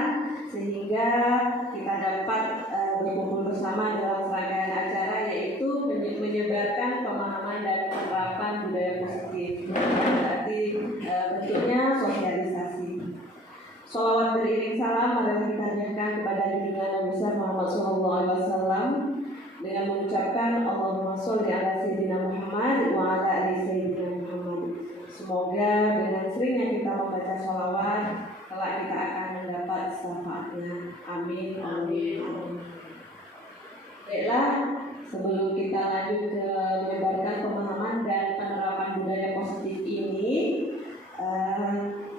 kesempatan sehingga kita dapat berkumpul bersama dalam serangkaian acara, yaitu menyebarkan pemahaman dan penerapan budaya positif. Berarti bentuknya sosialisasi. Sholawat beriring salam mari kita hadirkan kepada junjungan Nabi besar Muhammad SAW dengan mengucapkan Allahumma sholli ala sayyidina Muhammad wa ala ali sayyidina Muhammad. Semoga dengan seringnya kita membaca sholawat kelak kita akan mendapat syafaatnya. Amin. Amin. Baiklah, sebelum kita lanjut ke menyebarkan pemahaman dan penerapan budaya positif ini,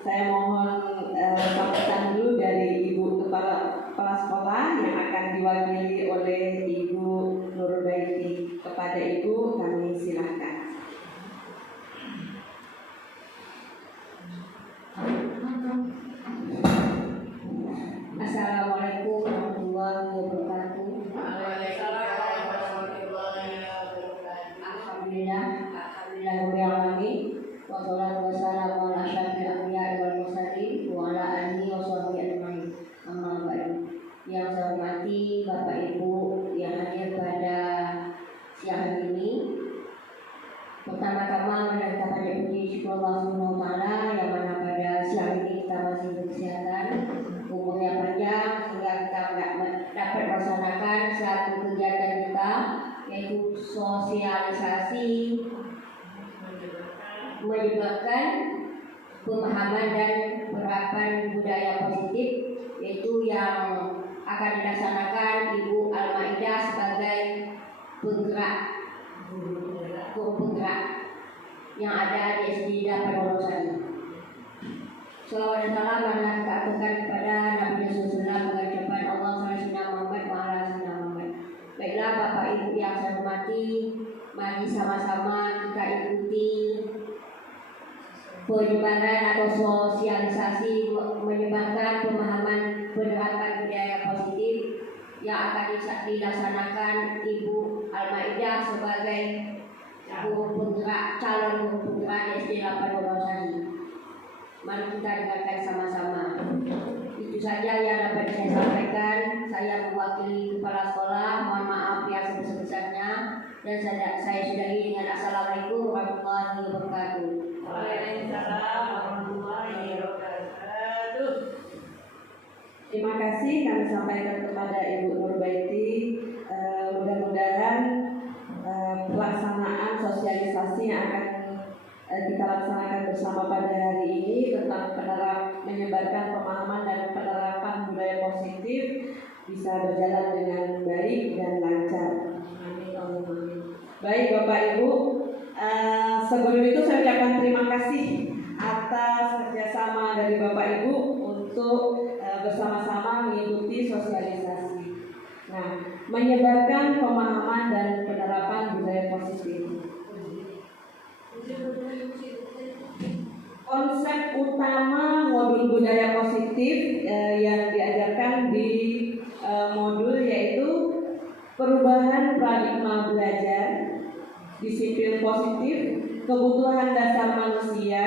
saya mohon sambutan dulu dari Ibu Kepala Sekolah yang akan diwakili oleh Ibu Nurbaiti. Kepada Ibu kami silahkan. Assalamualaikum warahmatullahi wabarakatuh. Alhamdulillahirrahmanirrahim. Wassalatu wassalamu ala asyrafil anbiya'i wal mursalin wa ala alihi washabbihi ajmain. Amma ba'du. Yang saya hormati Bapak Ibu yang hadir pada siang ini. Pertama-tama kita panjat puji syukur Allah Subhanahu wa taala yang mana pada siang ini kita masih berkesehatan, umurnya panjang sehingga kita dapat melaksanakan satu kegiatan kita, yaitu sosialisasi menyebarkan pemahaman dan penerapan budaya positif, yaitu yang akan dilaksanakan Ibu Al-Maidah sebagai guru penggerak yang ada di SD Dapat Wonogiri. Salawat dan salam marilah kita aturkan kepada Nabi Rasulullah dengan ucapan Allah Subhanahu Muhammad wa ala sayyidina Muhammad. Baiklah Bapak Ibu yang saya hormati, mari sama-sama kita ikuti penyebaran atau sosialisasi menyebarkan pemahaman penerapan budaya positif yang akan dilaksanakan Ibu Al-Maidah sebagai guru penggerak, calon guru penggerak SD 8 Wonogiri. Mari kita dengarkan sama-sama. Itu saja yang dapat saya sampaikan. Saya mewakili kepala sekolah, mohon maaf yang sebesar-besarnya, dan saya sudahi dengan Assalamualaikum warahmatullahi wabarakatuh. Waalaikumsalam warahmatullahi wabarakatuh. Terima kasih kami sampaikan kepada Ibu Nurbaiti. Mudah-mudahan pelaksanaan sosialisasi yang akan kita laksanakan bersama pada hari ini tentang menyebarkan pemahaman dan penerapan budaya positif bisa berjalan dengan baik dan lancar. Amin. Baik Bapak Ibu, sebelum itu saya ucapkan terima kasih atas kerjasama dari Bapak Ibu untuk bersama-sama mengikuti sosialisasi. Nah, menyebarkan pemahaman dan penerapan budaya positif. Konsep utama modul budaya positif yang diajarkan di modul yaitu perubahan paradigma belajar, disiplin positif, kebutuhan dasar manusia,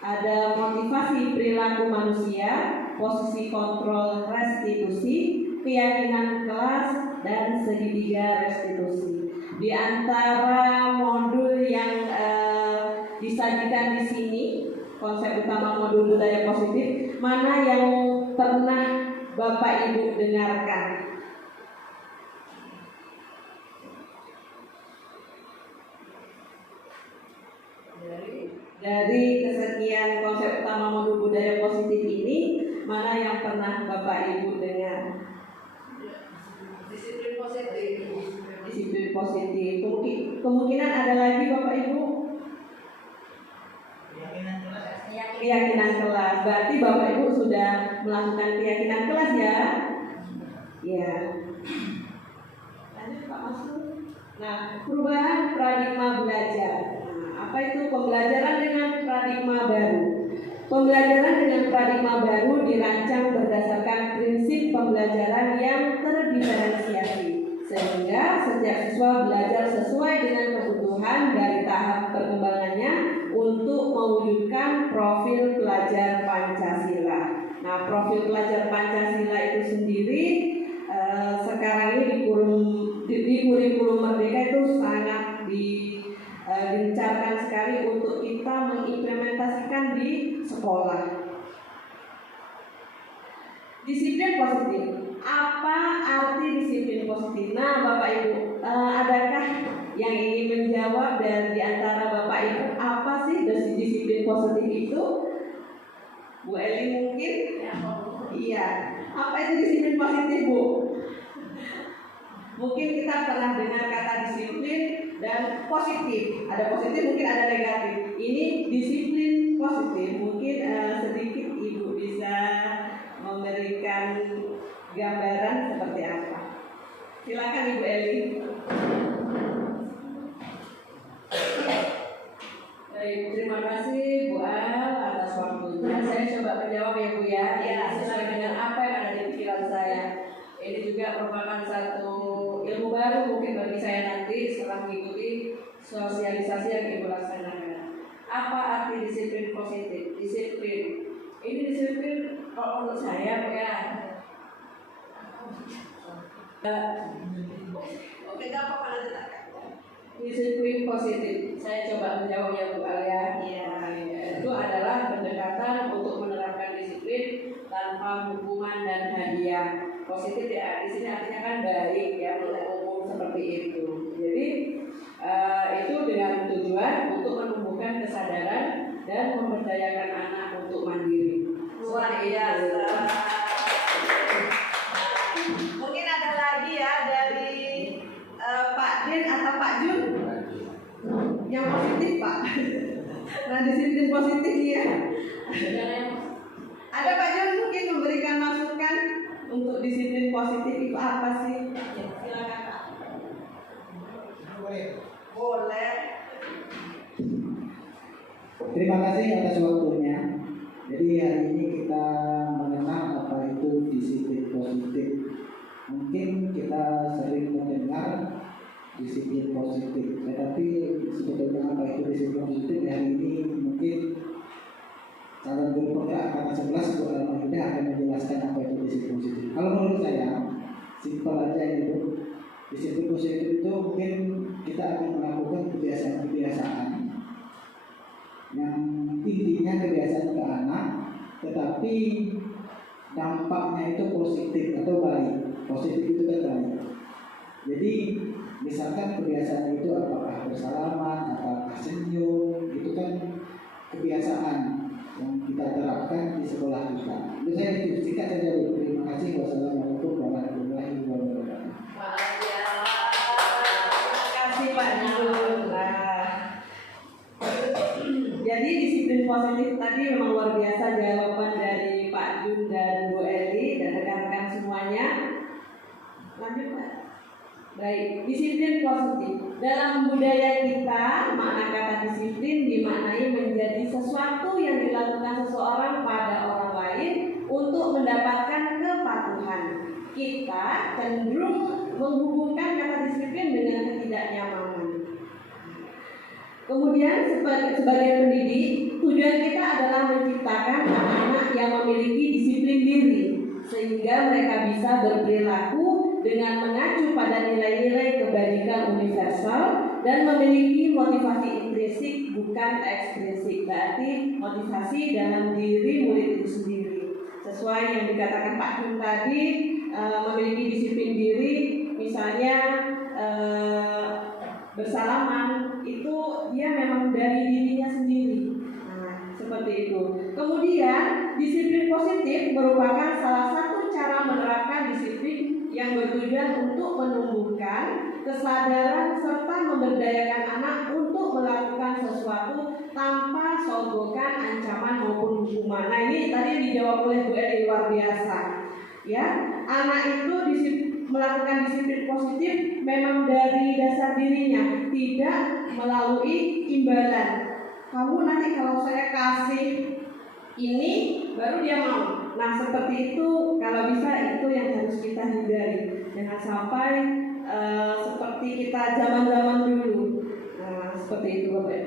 ada motivasi perilaku manusia, posisi kontrol restitusi, keyakinan kelas, dan segitiga restitusi. Di antara modul yang disajikan di sini, konsep utama modul budaya positif, mana yang pernah Bapak Ibu dengarkan? Dari kesekian konsep utama modul budaya positif ini, mana yang pernah Bapak Ibu dengar? Disiplin positif. Disiplin positif. Kemungkinan ada lagi Bapak Ibu? Keyakinan kelas. Berarti Bapak Ibu sudah melakukan keyakinan kelas ya? Ya. Lanjut Pak Masud. Nah, perubahan paradigma belajar. Apa itu pembelajaran dengan paradigma baru? Pembelajaran dengan paradigma baru dirancang berdasarkan prinsip pembelajaran yang terdiferensiasi, sehingga setiap siswa belajar sesuai dengan kebutuhan dari tahap perkembangannya untuk mewujudkan profil pelajar Pancasila. Nah, profil belajar Pancasila itu sendiri sekarang ini di kurikulum Merdeka itu sangat digencarkan sekali untuk kita mengimplementasikan di sekolah. Disiplin positif. Apa arti disiplin positif? Nah, Bapak Ibu, adakah yang ingin menjawab dari antara Bapak Ibu apa sih disiplin positif itu? Bu Eli mungkin? Iya. Apa itu disiplin positif, Bu? Mungkin kita pernah dengar kata disiplin dan positif. Ada positif, mungkin ada negatif. Ini disiplin positif. Mungkin sedikit Ibu bisa memberikan gambaran seperti apa. Silakan Ibu Eli. Baik, terima kasih Bu Al atas waktunya. Saya coba menjawab ya Bu ya. Sesuai dengan apa yang ada di pikiran saya. Ini juga merupakan satu ilmu baru mungkin bagi saya nanti setelah mengikuti sosialisasi yang Ibu laksanakan. Apa arti disiplin positif? Disiplin. Ini disiplin kalau menurut saya Bu ya. Oke, gak apa-apa nanti. Disiplin positif. Saya coba menjawab ya Bu Alia. Itu adalah pendekatan untuk menerapkan disiplin tanpa hukuman dan hadiah. Positif ya, di sini artinya kan baik ya, umum seperti itu. Jadi itu dengan tujuan untuk menumbuhkan kesadaran dan memberdayakan anak untuk mandiri. Luar biasa. Mungkin ada lagi ya dari Pak Din atau Pak Jun Yang positif Pak. Nah, disiplin positif ya. Ada Pak Jun mungkin memberikan masukan untuk disiplin positif itu apa sih? Ya, silakan Pak. boleh. Terima kasih atas waktunya. Jadi hari ini kita mengenal apa itu disiplin positif. Mungkin kita sering mendengar disiplin positif, tetapi sebetulnya apa itu disiplin positif hari ini mungkin calon guru angkatan 11 Bu Almahidah akan menjelaskan apa itu disiplin positif. Kalau menurut saya, simpel aja itu. Disiplin positif itu mungkin kita akan melakukan kebiasaan-kebiasaan yang intinya kebiasaan ke anak, tetapi dampaknya itu positif atau baik. Positif itu kan baik. Jadi misalkan kebiasaan itu apakah bersalaman, apakah senyum, itu kan kebiasaan yang kita terapkan di sekolah kita. Itu saya singkat saja. Terima kasih. Wassalamualaikum warahmatullahi wabarakatuh. Terima kasih Pak Jun. Jadi disiplin positif tadi memang luar biasa jawaban dari Pak Jun dan Bu Eli dan rekan-rekan semuanya. Lanjut Pak. Baik, disiplin positif. Dalam budaya kita, makna kata disiplin dimaknai menjadi sesuatu yang dilakukan seseorang pada orang lain untuk mendapatkan kepatuhan. Kita cenderung menghubungkan kata disiplin dengan ketidaknyamanan. Kemudian sebagai pendidik, tujuan kita adalah menciptakan anak-anak yang memiliki disiplin diri sehingga mereka bisa berperilaku dengan mengacu pada nilai-nilai kebajikan universal dan memiliki motivasi intrinsik bukan ekstrinsik. Berarti motivasi dalam diri murid itu sendiri. Sesuai yang dikatakan Pak Jun tadi, memiliki disiplin diri, misalnya bersalaman itu dia memang dari dirinya sendiri. Nah, seperti itu. Kemudian disiplin positif merupakan salah satu cara menerapkan disiplin yang bertujuan untuk menumbuhkan kesadaran serta memberdayakan anak untuk melakukan sesuatu tanpa sogokan, ancaman maupun hukuman. Nah, ini tadi dijawab oleh Bu Eli, luar biasa. Ya, anak itu melakukan disiplin positif memang dari dasar dirinya, tidak melalui imbalan. Kamu nanti kalau saya kasih ini baru dia mau. Nah, seperti itu kalau bisa itu yang harus kita hindari. Jangan sampai seperti kita zaman-zaman dulu. Nah, seperti itu Bapak.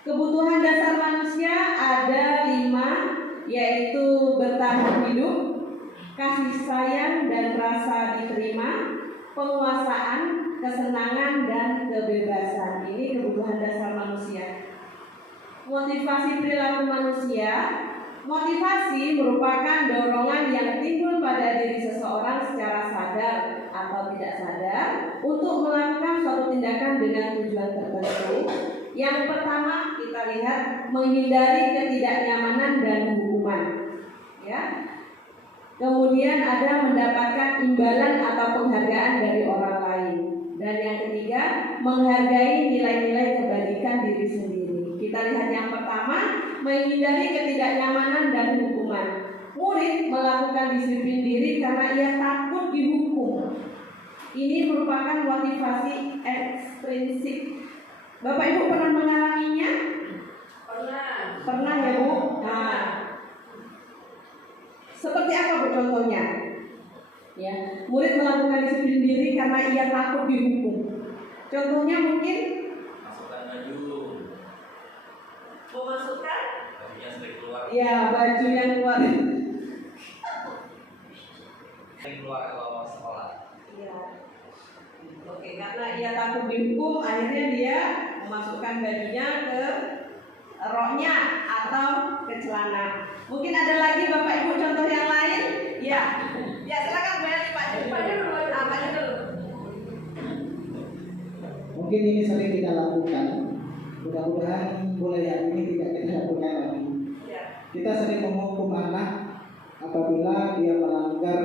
Kebutuhan dasar manusia ada 5 yaitu bertahan hidup, kasih sayang dan rasa diterima, penguasaan, kesenangan dan kebebasan. Ini kebutuhan dasar manusia. Motivasi perilaku manusia. Motivasi merupakan dorongan yang timbul pada diri seseorang secara sadar atau tidak sadar untuk melakukan suatu tindakan dengan tujuan tertentu. Yang pertama kita lihat menghindari ketidaknyamanan dan hukuman. Ya. Kemudian ada mendapatkan imbalan atau penghargaan dari orang lain. Dan yang ketiga menghargai nilai-nilai kebaikan diri sendiri. Kita lihat yang pertama, menghindari ketidaknyamanan dan hukuman. Murid melakukan disiplin diri karena ia takut dihukum. Ini merupakan motivasi ekstrinsik. Bapak Ibu pernah mengalaminya? Pernah. Pernah ya Bu? Nah, seperti apa Bu contohnya? Ya, murid melakukan disiplin diri karena ia takut dihukum. Contohnya mungkin masukkan baju, Memasukkan bajunya sering keluar, ya baju yang keluar. sering keluar kalau mau sekolah. Iya. Oke, karena ia takut dihukum, akhirnya dia memasukkan bajunya ke roknya atau ke celana. Mungkin ada lagi Bapak Ibu contoh yang lain? Ya. Ya silakan Bu Eli, Pak Jun. Pak Jun dulu. Pak Jun dulu. Mungkin ini sering kita lakukan. Mudah-mudahan mulai hari ini tidak kita lakukan lagi. Ya. Kita sering menghukum anak apabila dia melanggar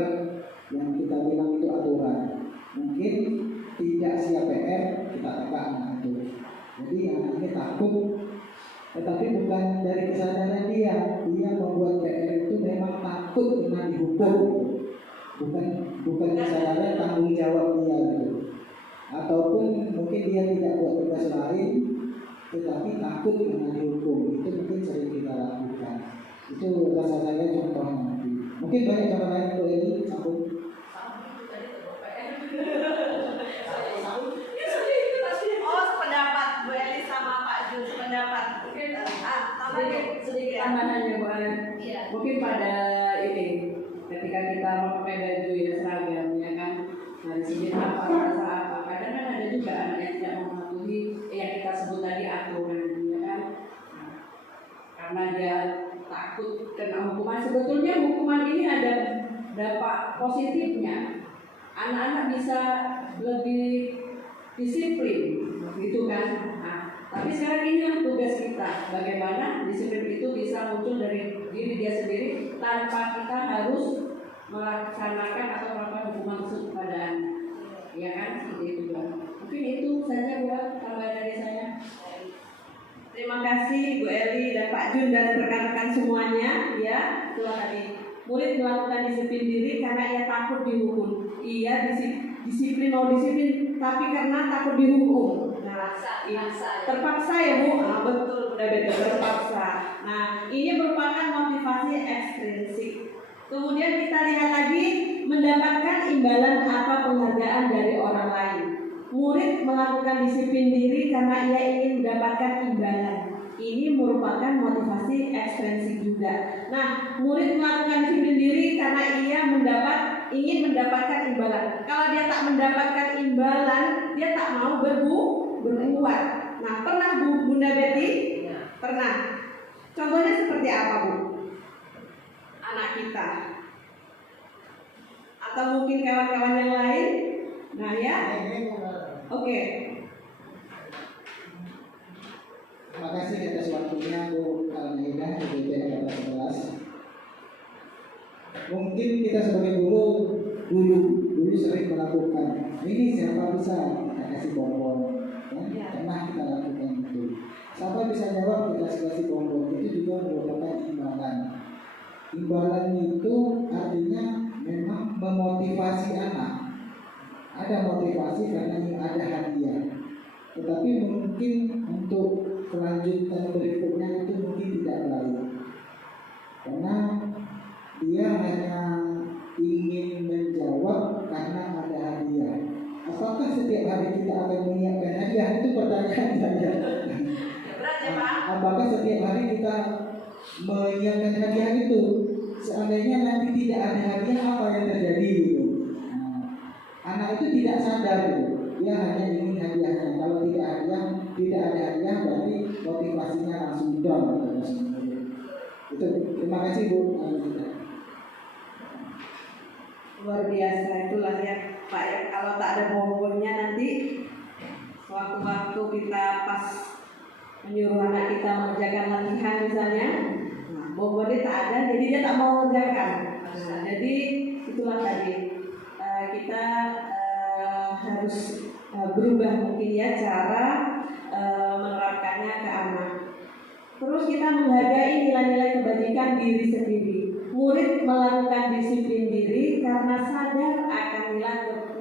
yang kita bilang itu aturan. Mungkin tidak siap PR, kita tekan anak itu. Jadi anak ini takut, tetapi bukan dari kesadaran dia membuat PR itu memang takut kena dihukum, bukan kesadaran tanggung jawab dia gitu. Ataupun mungkin dia tidak buat tugas lain, tetapi takut kena dihukum. Itu mungkin sering kita lakukan. Itu rasa saya contohnya nanti. Mungkin banyak cara lain untuk ini sambung. Oh, sependapat Bu Eli sama Pak Jun, sependapat. Mungkin sedikit tambahannya Bu Alen. Iya. Mungkin pada ini ketika kita memakai baju ya seragam ya kan, nah di sini apa rasa apa. Kadang kan ada juga anak yang tidak mematuhi yang kita sebut tadi aturan ya kan. Nah, karena dia takut kena hukuman. Sebetulnya hukuman ini ada dampak positifnya. Anak-anak bisa lebih disiplin, gitu kan? Nah, tapi sekarang inilah tugas kita, bagaimana disiplin itu bisa muncul dari diri dia sendiri tanpa kita harus melaksanakan atau melakukan hukuman khusus kepada anak, ya kan? Seperti itu kan? Mungkin itu saja buat tambahan dari saya. Terima kasih Bu Eli dan Pak Jun dan rekan-rekan semuanya, ya. Itulah tadi murid melakukan disiplin diri karena ia takut dihukum. Ia disiplin mau disiplin, tapi karena takut dihukum. Nah, terpaksa ya Bu. Nah, betul, udah betul terpaksa. Nah, ini merupakan motivasi ekstrinsik. Kemudian kita lihat lagi mendapatkan imbalan atau penghargaan dari orang lain. Murid melakukan disiplin diri karena ia ingin mendapatkan imbalan. Ini merupakan motivasi ekstrinsik juga. Nah, murid melakukan disiplin diri karena ia ingin mendapatkan imbalan. Kalau dia tak mendapatkan imbalan, dia tak mau berbuat. Nah, pernah Bunda Betty? Ya. Pernah. Contohnya seperti apa Bu? Anak kita. Atau mungkin kawan-kawan yang lain? Nah ya. Oke. Terima kasih atas waktunya Bu Almeida di BPN 14. Mungkin kita sebagai guru dulu sering melakukan ini, siapa bisa kita kasih bonbon, ya? Pernah kita lakukan itu. Siapa bisa jawab kita kasih bonbon, itu juga merupakan imbalan. Imbalan itu artinya memang memotivasi anak. Ada motivasi karena ada hadiah. Tetapi mungkin untuk kelanjutan berikutnya itu mungkin tidak baik, karena dia hanya ingin menjawab karena ada hadiah. Apakah setiap hari kita akan menyiapkan hadiah? Itu pertanyaan saya. Berat ya Pak. Apakah setiap hari kita menyiapkan hadiah itu. Seandainya nanti tidak ada hadiah, apa yang terjadi gitu. Nah, anak itu tidak sadar gitu. Dia hanya ingin hadiahnya. Kalau tidak ada hadiah berarti motivasinya langsung down atau langsung menurun. Itu. Terima kasih Bu. Luar biasa, itulah ya Pak ya. Kalau tak ada bonbonnya nanti sewaktu-waktu kita pas menyuruh anak kita mengerjakan latihan misalnya, nah, bonbonnya tak ada, jadi dia tak mau mengerjakan. Nah, jadi itulah tadi kita harus berubah mungkin ya cara menerapkannya ke anak. Terus kita menghargai nilai-nilai kebajikan diri sendiri. Murid melakukan disiplin diri karena sadar akan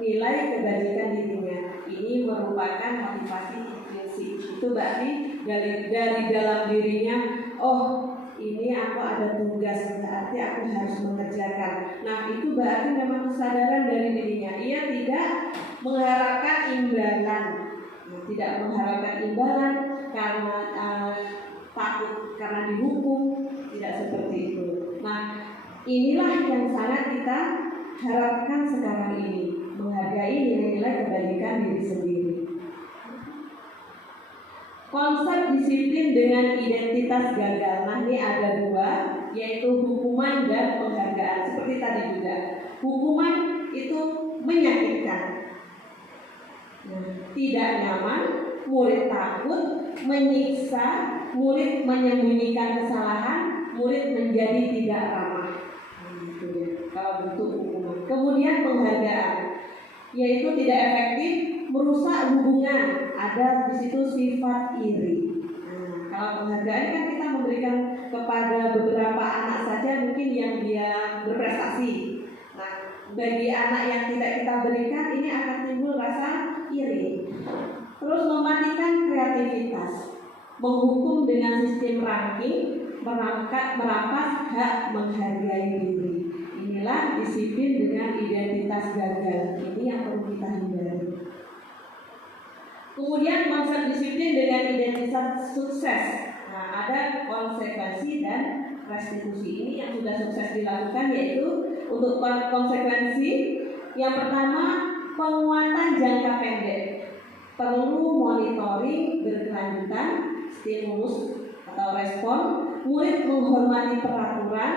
nilai kebajikan dirinya. Ini merupakan motivasi intrinsik. Itu berarti dari dalam dirinya, oh ini aku ada tugas, berarti aku harus mengerjakan. Nah itu berarti memang kesadaran dari dirinya. Ia tidak mengharapkan imbalan, tidak mengharapkan imbalan karena takut karena dihukum, tidak seperti itu. Nah, inilah yang sangat kita harapkan sekarang ini, menghargai nilai-nilai kebajikan diri sendiri. Konsep disiplin dengan identitas gagal. Nah, ini ada dua, yaitu hukuman dan penghargaan. Seperti tadi juga, hukuman itu menyakitkan, tidak nyaman, murid takut, menyiksa, murid menyembunyikan kesalahan, murid menjadi tidak ramah. Itu dia, kalau bentuk hukuman. Kemudian penghargaan, yaitu tidak efektif, merusak hubungan, ada di situ sifat iri. Nah, kalau penghargaan kan kita memberikan kepada beberapa anak saja mungkin yang dia berprestasi. Nah, bagi anak yang tidak kita berikan ini akan timbul rasa iri. Terus mematikan kreativitas, menghukum dengan sistem ranking, merampas hak menghargai diri. Inilah disiplin dengan identitas gagal. Ini yang perlu kita hindari. Kemudian konsep disiplin dengan identitas sukses. Nah, ada konsekuensi dan restitusi. Ini yang sudah sukses dilakukan, yaitu untuk konsekuensi yang pertama penguatan jangka pendek. Perlu monitoring berkelanjutan, stimulus atau respon, murid menghormati peraturan,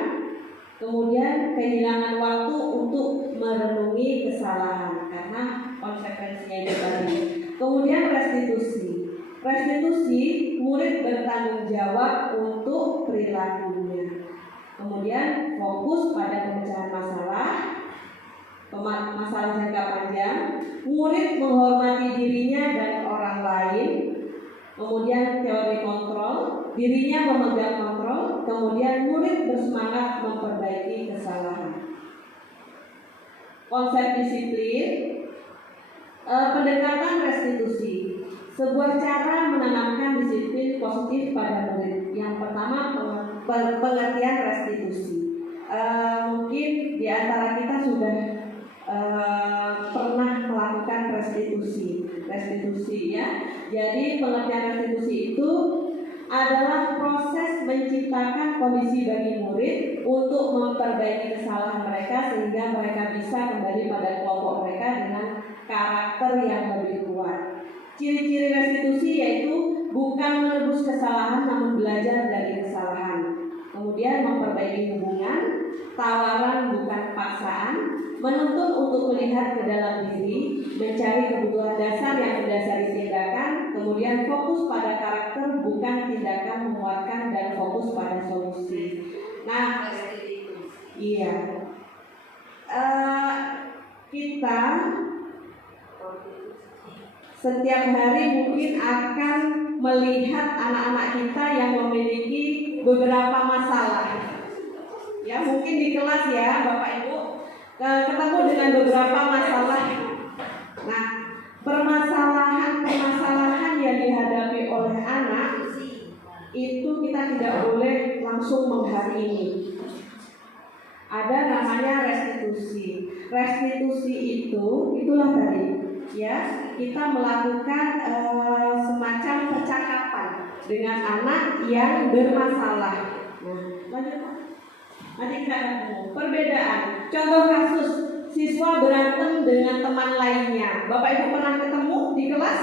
kemudian kehilangan waktu untuk merenungi kesalahan karena konsekuensinya itu tadi. Kemudian restitusi. Restitusi, murid bertanggung jawab untuk perilakunya. Kemudian fokus pada pemecahan masalah jangka panjang, murid menghormati dirinya dan orang lain. Kemudian teori kontrol, dirinya memegang kontrol. Kemudian murid bersemangat memperbaiki kesalahan. Konsep disiplin, pendekatan restitusi, sebuah cara menanamkan disiplin positif pada murid. Yang pertama pengertian restitusi. Mungkin di antara kita sudah pernah melakukan restitusi ya. Jadi pengertian restitusi itu adalah proses menciptakan kondisi bagi murid untuk memperbaiki kesalahan mereka sehingga mereka bisa kembali pada kelompok mereka dengan karakter yang lebih kuat. Ciri-ciri restitusi yaitu bukan menebus kesalahan namun belajar dari kesalahan. Kemudian memperbaiki hubungan, tawaran bukan paksaan, menuntut untuk melihat ke dalam diri, mencari kebutuhan dasar yang mendasari tindakan, kemudian fokus pada karakter bukan tindakan menguatkan dan fokus pada solusi. Nah, iya, kita setiap hari mungkin akan melihat anak-anak kita yang memiliki beberapa masalah. Ya, mungkin di kelas ya, Bapak Ibu ketemu dengan beberapa masalah. Nah, permasalahan yang dihadapi oleh anak itu kita tidak boleh langsung menghakimi. Ada namanya restitusi. Restitusi itulah tadi, ya, kita melakukan semacam percakapan dengan anak yang bermasalah. Nah, Lanjut Pak. Nanti kita akan ketemu. Perbedaan. Contoh kasus siswa berantem dengan teman lainnya. Bapak Ibu pernah ketemu di kelas?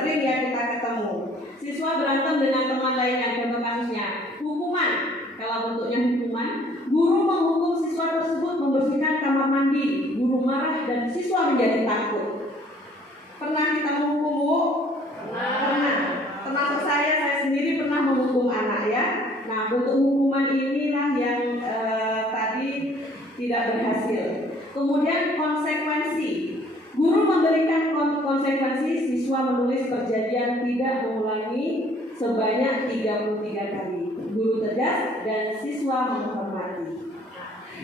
Sering ya kita ketemu. Siswa berantem dengan teman lainnya. Contoh kasusnya. Hukuman. Kalau bentuknya hukuman, guru menghukum siswa tersebut membersihkan kamar mandi. Guru marah dan siswa menjadi takut. Pernah kita menghukum Bu? Pernah. Termasuk saya sendiri pernah menghukum anak ya. Nah, bentuk hukuman inilah yang tadi tidak berhasil. Kemudian konsekuensi. Guru memberikan konsekuensi siswa menulis perjanjian tidak mengulangi sebanyak 33 kali. Guru tegas dan siswa menghormati.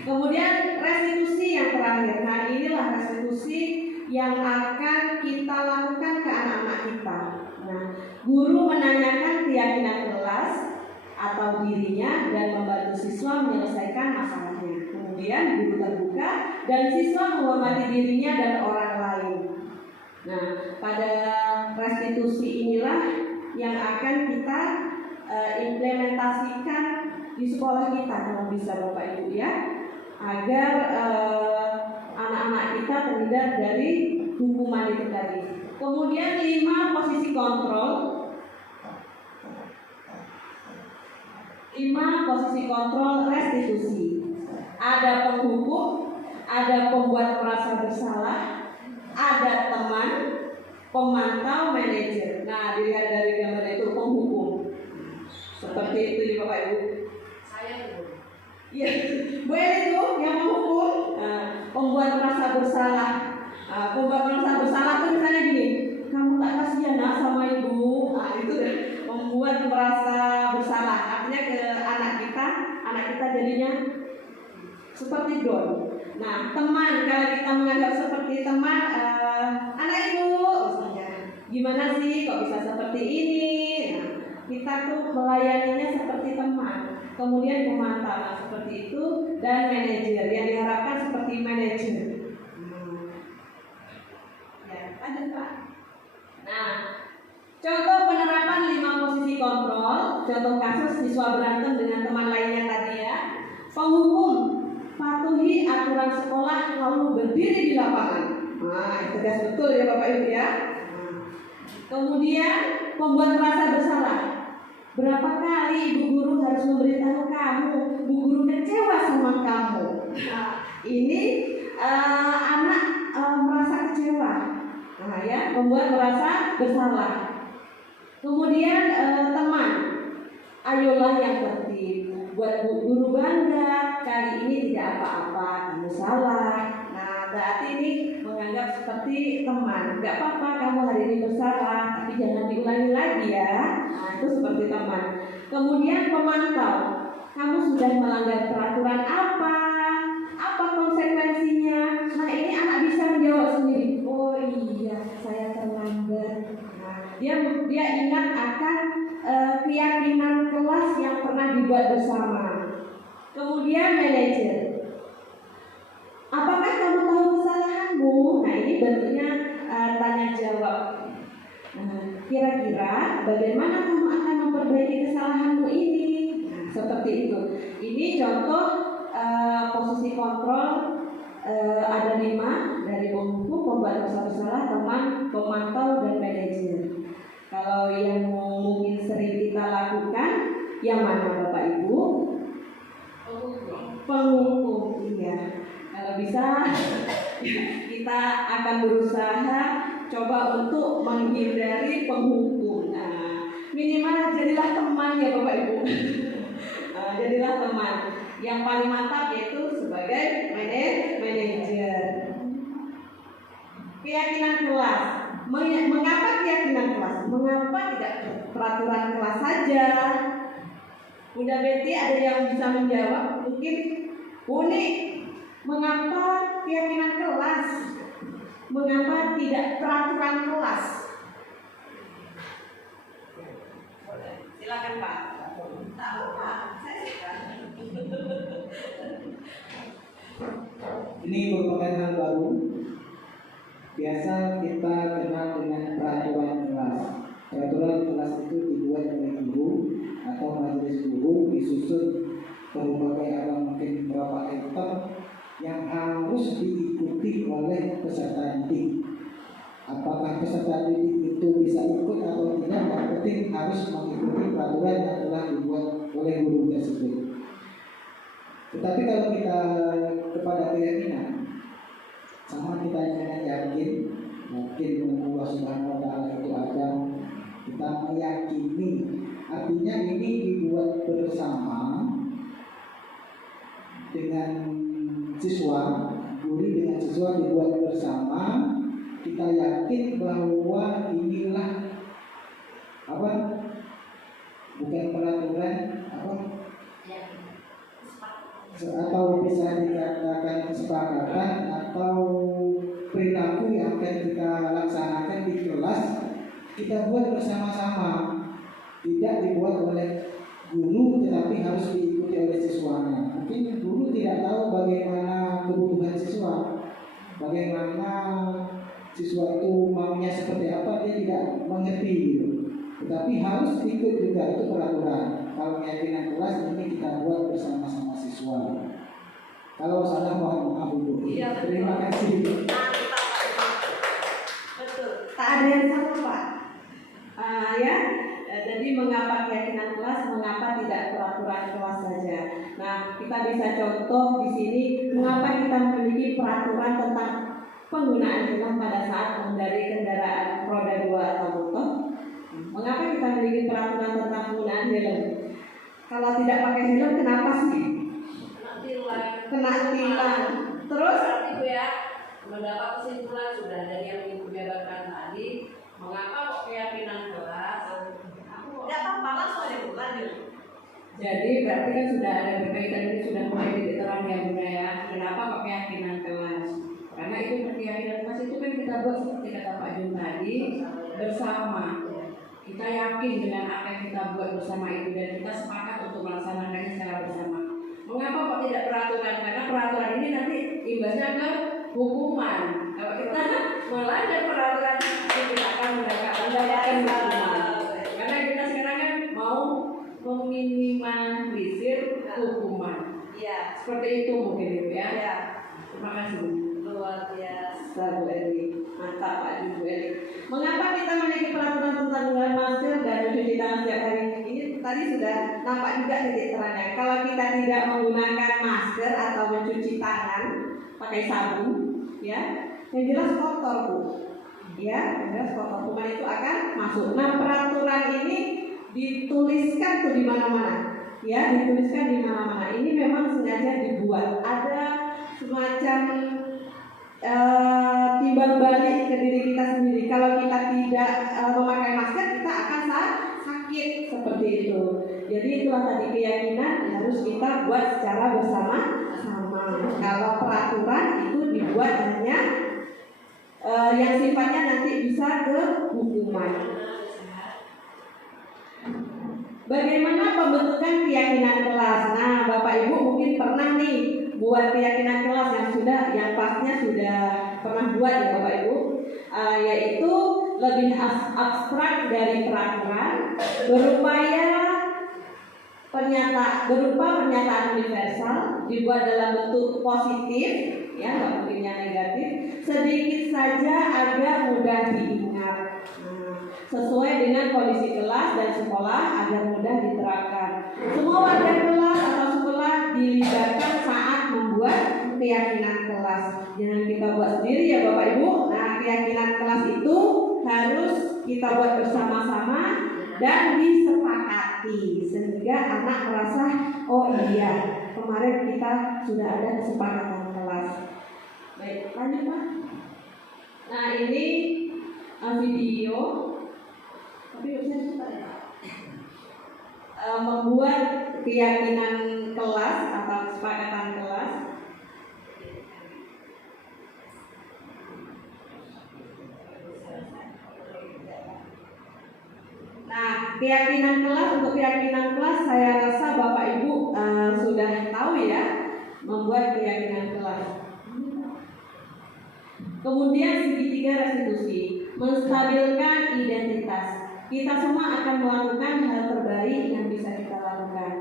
Kemudian restitusi yang terakhir. Nah, inilah restitusi yang akan kita lakukan ke anak-anak kita. Nah, guru menanyakan keyakinan kelas atau dirinya dan membantu siswa menyelesaikan masalahnya. Kemudian guru terbuka dan siswa menghormati dirinya dan orang lain. Nah, pada restitusi inilah yang akan kita implementasikan di sekolah kita kalau bisa Bapak Ibu ya, agar anak-anak kita terhindar dari hukuman itu tadi. Kemudian 5 posisi kontrol. 5 posisi kontrol restitusi. Ada penghukum, ada pembuat merasa bersalah, ada teman, pemantau, manajer. Nah, dilihat dari gambar itu penghukum. Seperti itu ya Bapak Ibu. Saya itu. Iya, Bu Eli itu yang menghukum. Pembuat merasa bersalah. Pembuat merasa bersalah itu misalnya gini, kamu tak kasihan nak sama ibu. Nah, itu deh, membuat merasa bersalah. Artinya ke anak kita jadinya seperti don. Nah, teman, kalau kita menganggap seperti teman, anak ibu, misalnya, gimana sih kok bisa seperti ini? Nah, kita tuh melayaninya seperti teman. Kemudian pemantau, nah, seperti itu, dan manajer yang diharapkan seperti manajer. Ya, lanjut Pak. Nah, contoh penerapan 5 posisi kontrol. Contoh kasus siswa berantem dengan teman lainnya tadi ya. Penghukum, patuhi aturan sekolah lalu berdiri di lapangan. Nah, tegas betul ya Bapak Ibu ya. Kemudian pembuat merasa bersalah. Berapa kali ibu guru harus memberitahu kamu, bu guru kecewa sama kamu. Nah, ini anak merasa kecewa. Nah, ya, membuat merasa bersalah. Kemudian teman, ayolah yang tertib, buat bu guru bangga. Kali ini tidak apa-apa, kamu salah. Nah, berarti ini menganggap seperti teman. Gak apa-apa kamu hari ini bersalah, tapi jangan diulangi lagi ya. Nah, itu seperti teman. Kemudian pemantau, kamu sudah melanggar peraturan apa? Apa konsekuensinya? Nah, ini anak bisa menjawab sendiri. Oh iya, saya terlambat. Nah, dia ingat akan keyakinan kelas yang pernah dibuat bersama. Kemudian manajer, apakah kamu tahu kesalahanmu? Nah, ini bentuknya tanya jawab. Kira-kira bagaimana kamu akan memperbaiki kesalahanmu ini? Nah, seperti itu. Ini contoh posisi kontrol. Ada 5 dari penghukum, pembuat merasa bersalah, teman, pemantau, dan manajer. Kalau yang mungkin sering kita lakukan, yang mana Bapak Ibu? Penghukum, iya. Kalau bisa kita akan berusaha coba untuk menghindari penghukum. Nah, minimal jadilah teman ya Bapak Ibu. Jadilah teman. Yang paling mantap yaitu sebagai manajer. Keyakinan kelas. Mengapa keyakinan kelas? Mengapa tidak peraturan kelas saja? Bunda Betty ada yang bisa menjawab? Mungkin Uni, mengapa keyakinan kelas? Mengapa tidak peraturan kelas? Silakan Pak. Tahu Pak, saya suka. Ini merupakan hal baru. Biasa kita kenal dengan peraturan kelas. Peraturan kelas itu dibuat oleh guru atau majelis guru disusun berbagai ada mungkin berapa item yang harus diikuti oleh peserta didik. Apakah peserta didik itu bisa ikut atau tidak, yang penting harus mengikuti peraturan yang telah dibuat oleh guru tersebut. Tetapi kalau kita kepada keyakinan, sama kita jangan yakin Allah Subhanahu wa Ta'ala itu ada, kita meyakini, artinya ini dibuat bersama dengan siswa, guru dengan siswa dibuat bersama. Kita yakin bahwa inilah apa? Bukan peraturan apa? Atau bisa dikatakan kesepakatan atau perilaku yang akan kita laksanakan di kelas, kita buat bersama-sama, tidak dibuat oleh guru tetapi harus diikuti oleh siswanya. Mungkin guru tidak tahu bagaimana kebutuhan siswa, bagaimana siswa itu maunya seperti apa, dia tidak mengerti gitu. Tetapi harus ikut juga, itu peraturan. Kalau keyakinan kelas ini kita buat bersama-sama siswa. Kalau salah mohon maaf Ibu. Iya, Terima kasih. Betul. Tak ada yang salah Pak. Jadi mengapa keyakinan kelas, mengapa tidak peraturan kelas saja? Nah, kita bisa contoh di sini mengapa kita memiliki peraturan tentang penggunaan helm pada saat mengendarai kendaraan roda 2 atau motor. Mengapa kita memiliki peraturan tentang penggunaan helm? Kalau tidak pakai helm, kenapa sih? Kena tilang. Terus Berarti Bu ya, mendapat kesimpulan sudah dari yang Ibu jabarkan tadi, mengapa kok keyakinan kelas? Tidak apa-apa, langsung aja Bu, lanjut. jadi berarti kan sudah ada berkaitan, ini sudah mulai titik terang ya Bunda ya. Kenapa kok keyakinan kelas? Karena itu keyakinan kelas itu kan kita buat seperti kata Pak Jun tadi, bersama. Kita yakin dengan apa yang kita buat bersama itu dan kita sepakat untuk melaksanakannya secara bersama. Mengapa kok tidak peraturan? Karena peraturan ini nanti imbasnya ke hukuman. Kalau kita melanggar peraturan kita akan mendapatkan hukuman. Karena kita sekarang kan mau meminimalisir hukuman. Iya. Seperti itu mungkin Ibu ya. Iya. Terima kasih. Luar biasa. Bu Eli, mantap Pak Bu Eli. Mengapa kita memiliki peraturan tentang penggunaan masker dan mencuci tangan setiap hari? Ini tadi sudah nampak juga titik terangnya. Kalau kita tidak menggunakan masker atau mencuci tangan pakai sabun, ya, yang jelas kotor Bu. Ya, yang jelas kotor. Kuman itu akan masuk. Nah, peraturan ini dituliskan tuh di mana-mana. Ya, dituliskan di mana-mana. Ini memang sengaja dibuat. Ada semacam timbal balik ke diri kita sendiri. Kalau kita tidak memakai masker, kita akan sakit seperti itu. Jadi itulah tadi keyakinan harus kita buat secara bersama-sama. Kalau peraturan itu dibuat hanya yang sifatnya nanti bisa ke hukuman. Bagaimana pembentukan keyakinan kelas? Nah, Bapak Ibu mungkin pernah nih buat keyakinan kelas yang pastinya sudah pernah buat ya Bapak Ibu, yaitu lebih abstrak dari peraturan, berupa pernyataan universal, dibuat dalam bentuk positif, ya nggak mungkin yang negatif, sedikit saja agar mudah diingat. Sesuai dengan kondisi kelas dan sekolah agar mudah diterapkan. Semua warga kelas atau sekolah dilibatkan saat membuat keyakinan kelas. Jangan kita buat sendiri ya Bapak Ibu. Nah, keyakinan kelas itu harus kita buat bersama-sama dan disepakati sehingga anak merasa oh iya kemarin kita sudah ada kesepakatan kelas. Baik, lanjut Pak. Nah, ini video. Tapi saya suka ya. Membuat keyakinan kelas atau kesepakatan kelas. Nah, keyakinan kelas, untuk keyakinan kelas saya rasa Bapak Ibu sudah tahu ya membuat keyakinan kelas. Kemudian segitiga restitusi, menstabilkan identitas. Kita semua akan melakukan hal terbaik yang bisa kita lakukan.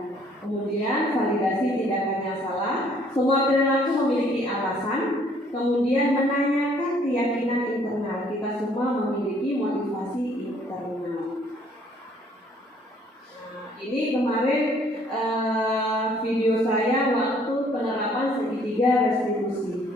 Kemudian validasi tindakan yang salah. Semua perilaku memiliki alasan. Kemudian menanyakan keyakinan internal. Kita semua memiliki motivasi internal. Nah, ini kemarin video saya waktu penerapan segitiga restitusi.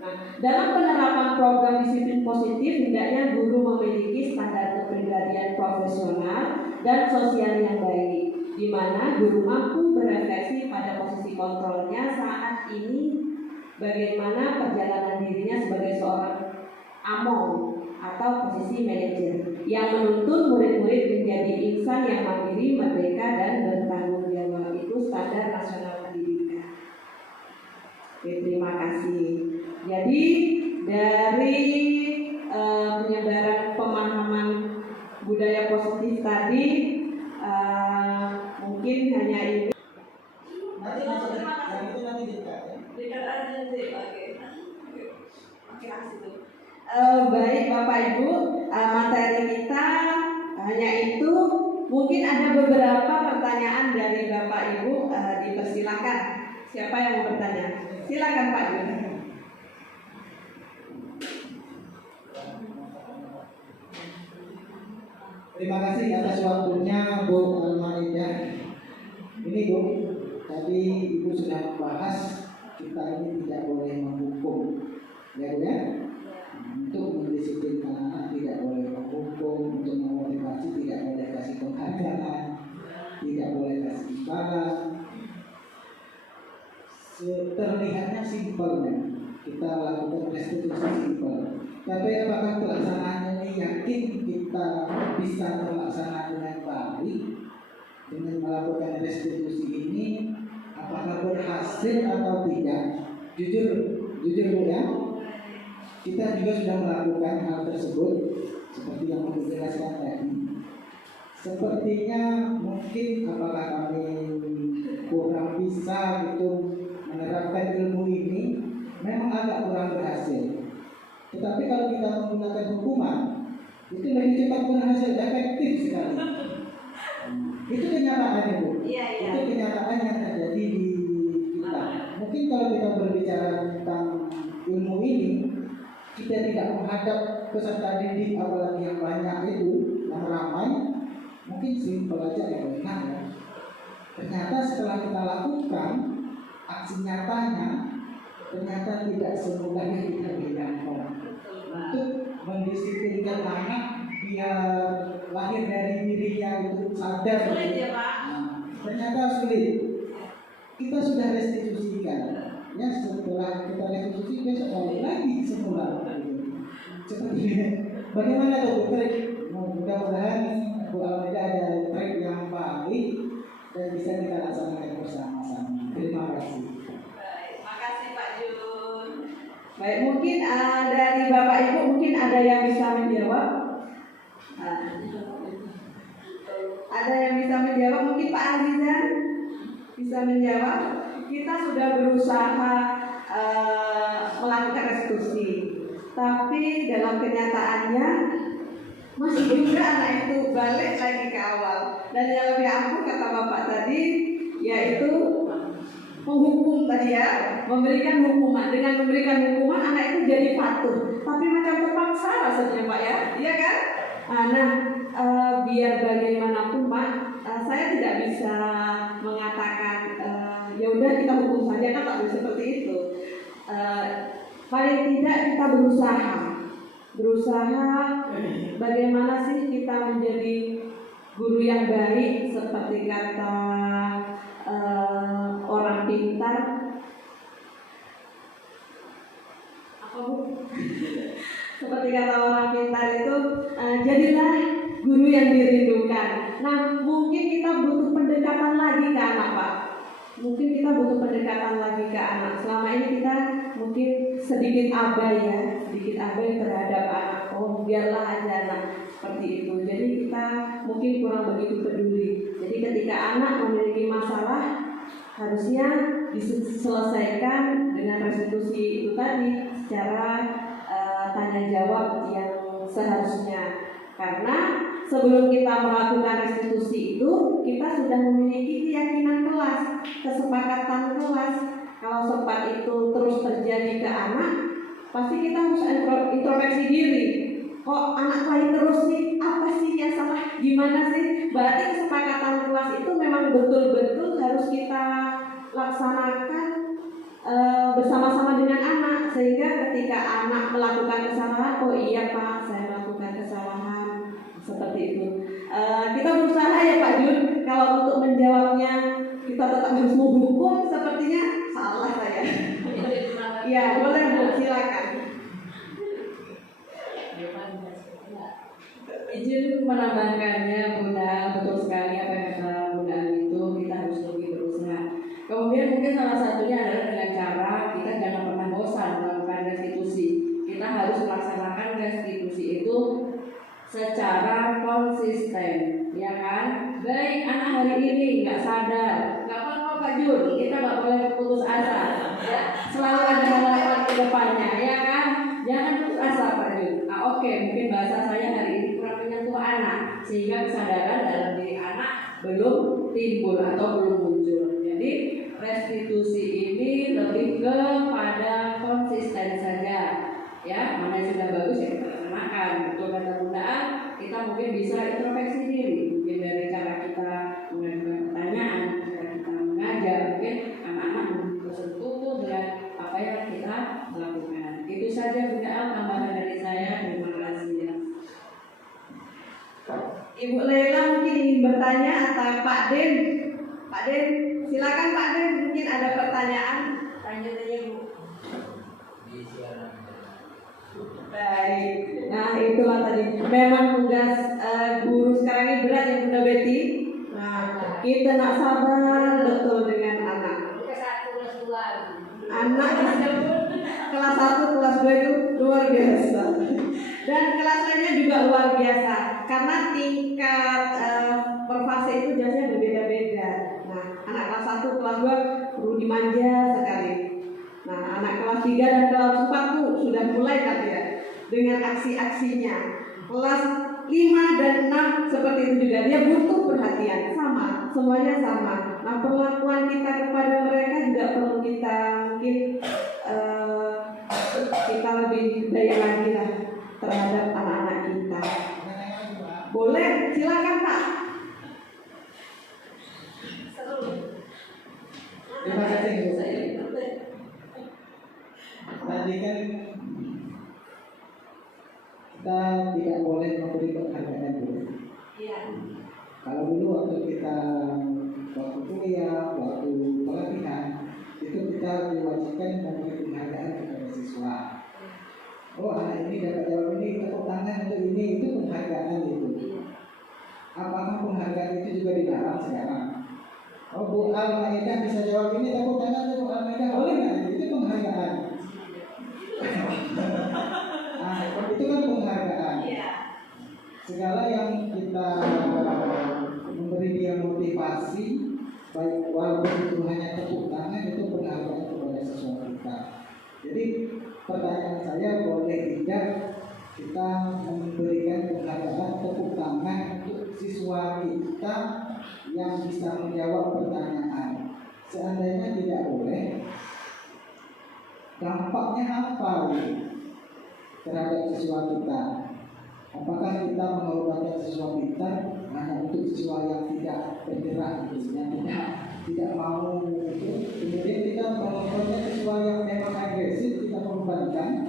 Nah, dalam penerapan program disiplin positif, hendaknya guru memiliki standar kepribadian profesional dan sosial yang baik, di mana guru mampu berefleksi pada posisi kontrolnya saat ini, bagaimana perjalanan dirinya sebagai seorang among atau posisi manajer yang menuntun murid-murid menjadi insan yang mandiri, merdeka, dan bertanggung jawab. Itu standar nasional pendidikan. Oke, terima kasih. Jadi dari penyebaran pemahaman budaya positif tadi mungkin hanya ini. Nanti yang itu nanti dekat ya. Dekat aja sih, oke. Oke, itu. Baik Bapak Ibu, materi kita hanya itu. Mungkin ada beberapa pertanyaan dari Bapak Ibu, dipersilakan. Siapa yang mau bertanya? Silakan Pak Jun. Terima kasih atas waktunya Bu Almaidah. Ini Bu, tadi Ibu sudah membahas kita ini tidak boleh menghukum, ya Bu ya. Untuk mendisiplinkan anak tidak boleh menghukum, untuk memotivasi tidak boleh kasih penghargaan, tidak boleh kasih imbalan. Terlihatnya simpel ya, kita lakukan restitusi simpel. Tapi apakah pelaksanaannya ini yakin kita bisa melaksanakan dengan baik dengan melakukan restitusi ini? Apakah berhasil atau tidak? Jujur Bu ya, kita juga sudah melakukan hal tersebut seperti yang aku jelaskan tadi. Sepertinya mungkin apakah kami kurang bisa gitu menerapkan ilmu ini, memang agak kurang berhasil. Tetapi kalau kita menggunakan hukuman, itu lebih cepat berhasil, efektif sekali. Itu kenyataannya Bu. Iya. Itu kenyataan yang terjadi di kita. Mungkin kalau kita berbicara tentang ilmu ini, kita tidak menghadap peserta didik apalagi yang banyak itu, yang ramai, mungkin simpel aja yang benar ya. Ternyata setelah kita lakukan aksi nyatanya, ternyata tidak semudah yang kita bayangkan. Untuk mendisiplinkan anak biar lahir dari dirinya untuk sadar. Sulit ya Pak? Ternyata sulit. Kita sudah restitusikan. Ya setelah kita restitusi besok balik lagi semula. Seperti bagaimana tuh trik? Mudah-mudahan Bu Almaidah ada trik yang baik dan bisa kita laksanakan bersama-sama. Terima kasih. Baik, makasih Pak Jun. Baik, mungkin dari Bapak Ibu mungkin ada yang bisa menjawab. Ada yang bisa menjawab, mungkin Pak Azizan bisa menjawab. Kita sudah berusaha melakukan restitusi, tapi dalam kenyataannya masih juga anak itu balik lagi ke awal. Dan yang lebih ampuh kata Bapak tadi, yaitu menghukum tadi ya, memberikan hukuman. Dengan memberikan hukuman anak itu jadi patuh, tapi macam terpaksa rasanya Pak ya, iya kan? Biar bagaimanapun Pak, saya tidak bisa mengatakan ya udah kita hukum saja, kan tak bisa seperti itu. Paling tidak kita berusaha bagaimana sih kita menjadi guru yang baik, seperti kata orang pintar. Apa Bu? Seperti kata orang pintar itu, jadilah guru yang dirindukan. Nah, mungkin kita butuh pendekatan lagi ke anak Pak. Mungkin kita butuh pendekatan lagi ke anak. Selama ini kita mungkin sedikit abai terhadap anak. Oh, biarlah aja anak seperti itu. Jadi kita mungkin kurang begitu peduli. Jadi ketika anak memiliki masalah, harusnya diselesaikan dengan restitusi itu tadi, secara tanya jawab yang seharusnya. Karena sebelum kita melakukan restitusi itu, kita sudah memiliki keyakinan kelas, kesepakatan kelas. Kalau sempat itu terus terjadi ke anak, pasti kita harus introspeksi diri. Kok anak lain terus sih? Apa sih yang salah? Gimana sih? Berarti kesepakatan kelas itu memang betul-betul harus kita laksanakan bersama-sama dengan anak, sehingga ketika anak melakukan kesalahan, oh iya Pak, saya melakukan kesalahan seperti itu. Kita berusaha ya Pak Jun, kalau untuk menjawabnya kita tetap harus menghukum, sepertinya salah saya. Iya, boleh Bu, silakan. Izin menambahkannya Bunda, betul sekali apa yang kata Bunda itu, kita harus lebih berusaha. Kemudian mungkin salah satunya adalah dengan cara kita jangan pernah bosan melakukan restitusi. Kita harus melaksanakan restitusi itu secara konsisten, ya kan? Baik, anak hari ini nggak sadar, nggak apa-apa Pak Jun, kita nggak boleh putus asa, ya. Selalu ada harapan ke depannya, ya kan? Jangan putus asa Pak Jun. Oke, mungkin bahasa saya hari ini kurang menyentuh anak, sehingga kesadaran dalam diri anak belum timbul atau belum muncul. Jadi restitusi ini lebih kepada konsisten saja, ya. Mana yang sudah bagus ya kita laksanakan. Betul kata Bunda, kita mungkin bisa introspeksi diri, mungkin dari cara kita mengajukan pertanyaan, cara kita mengajar, mungkin anak-anak belum tersentuh dengan apa yang kita lakukan. Itu saja Bunda, tambahan dari saya. Terima kasih ya. Ibu Laila mungkin ingin bertanya atau Pak Den? Pak Den, silakan Pak Den, mungkin ada pertanyaan. Tanya saja Bu. Baik, nah itulah tadi. Memang tugas guru sekarang ini berat ya Bunda Betty. Nah, kita nak sabar betul dengan anak. Anak kelas 1, kelas 2 itu luar biasa. Dan kelas lainnya juga luar biasa. Karena tingkat perfase itu biasanya berbeda-beda. Nah, anak kelas 1, kelas 2 perlu dimanja sekali. Nah, anak kelas 3 dan kelas 4 tuh sudah mulai kan ya dengan aksi-aksinya. Kelas 5 dan 6 seperti itu juga, dia butuh perhatian, sama, semuanya sama. Nah, perlakuan kita kepada mereka juga perlu kita mungkin kita lebih daya lagi lah terhadap anak-anak kita. Boleh, silakan Pak. Terima kasih Bu. Tadi kan kita tidak boleh memberi penghargaan dulu. Iya. Kalau dulu waktu kita waktu kuliah, waktu pelatihan, itu kita diwajibkan memberi penghargaan kepada siswa. Oh, anak ini dapat jawab ini, tepuk tangan untuk ini, itu penghargaan itu. Apakah penghargaan itu juga dilarang sekarang? Oh, Bu Al-Maidah bisa jawab ini, tepuk tangan untuk Bu Al-Maidah, boleh nggak? Itu penghargaan. Nah, itu kan penghargaan. Segala yang kita memberi dia motivasi, baik walaupun itu hanya tepuk tangan, itu penghargaan kepada siswa kita. Jadi pertanyaan saya, boleh tidak kita memberikan penghargaan tepuk tangan untuk siswa kita yang bisa menjawab pertanyaan? Seandainya tidak boleh, dampaknya apa terhadap siswa kita? Apakah kita mengorbankan siswa kita hanya untuk siswa yang tidak bergerak, yang tidak mau itu? Kemudian kita mengorbankan siswa yang memang agresif, tidak mengorbankan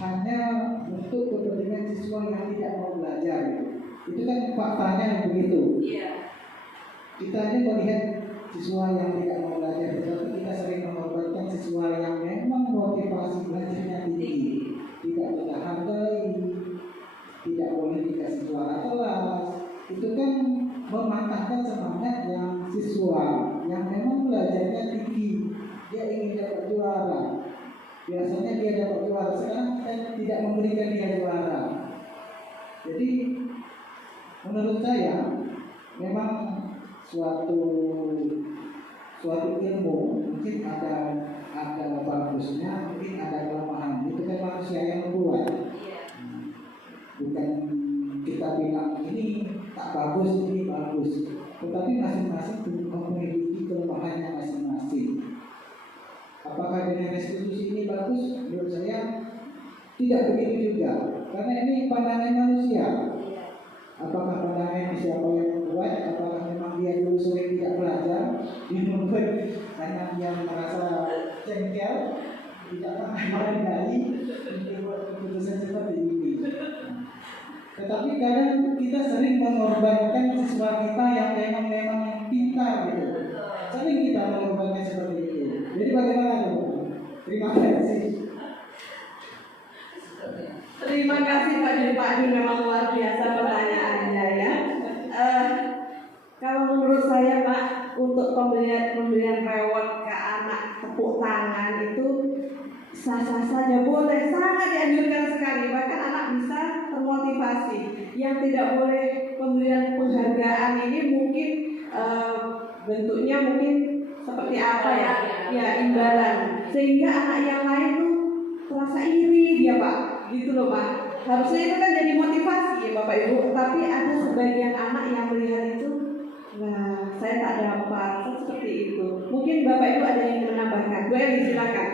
hanya untuk kepentingan siswa yang tidak mau belajar. Itu kan faktanya begitu. Kita ini melihat siswa yang tidak mau belajar, tetapi kita sering mengorbankan siswa yang memang motivasi belajarnya tinggi, tidak kita hargai, tidak boleh dikasih suara kelas. Itu kan mematahkan semangat yang siswa yang memang belajarnya tinggi, dia ingin dapat juara. Biasanya dia dapat juara, sekarang kita tidak memberikan dia juara. Jadi menurut saya memang suatu ilmu mungkin ada bagusnya, mungkin ada kelemahan. Itu kan manusia yang membuat. bilang ini tak bagus, ini bagus. Tetapi masing-masing memiliki kelemahannya masing-masing. Apakah dengan restitusi ini bagus? Menurut saya tidak begitu juga, karena ini pandangan manusia. Apakah pandangan siapa yang membuat? Apakah memang dia dulu sering tidak belajar, dia membuat karena dia merasa jengkel, tidak pernah menghargai untuk buat keputusan seperti ini. Tetapi kadang kita sering mengorbankan siswa kita yang memang pintar gitu. Sering kita mengorbankan seperti itu. Jadi bagaimana coba? Terima kasih. Terima kasih Pak Jun. Pak Jun memang luar biasa pertanyaannya ya. Kalau menurut saya Pak, untuk pemberian reward ke anak tepuk tangan itu sah-sah saja, boleh, sangat dianjurkan sekali. Bahkan anak bisa termotivasi. Yang tidak boleh pemberian penghargaan ini mungkin bentuknya mungkin seperti apa ya? Ya, imbalan. Sehingga anak yang lain tuh terasa iri dia Pak. Gitu loh Pak. Harusnya itu kan jadi motivasi ya Bapak Ibu. Tapi ada sebagian anak yang melihat itu, nah saya tak dapat, seperti itu. Mungkin Bapak Ibu ada yang menambahkan. Bu Eli silakan.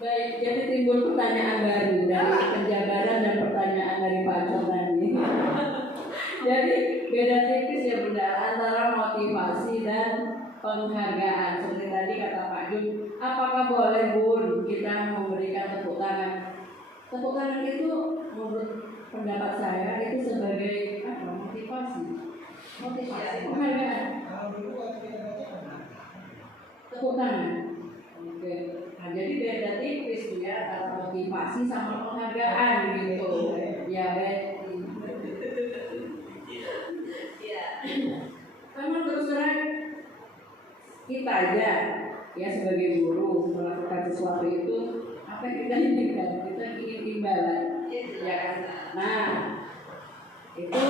Baik, jadi timbul pertanyaan baru dari penjabaran dan pertanyaan dari Pak John tadi. Jadi beda tipis ya Bunda antara motivasi dan penghargaan. Seperti tadi kata Pak Jun, apakah boleh Bun kita memberikan tepuk tangan? Tepuk tangan itu menurut pendapat saya itu sebagai apa? Motivasi, penghargaan. Tepuk tangan. Oke. Nah, jadi beda tipis ya antara motivasi sama penghargaan gitu. Ya baik. Memang terus terang kita aja ya sebagai guru melakukan sesuatu itu apa yang kita inginkan, kita ingin imbalan, ya kan? Nah itu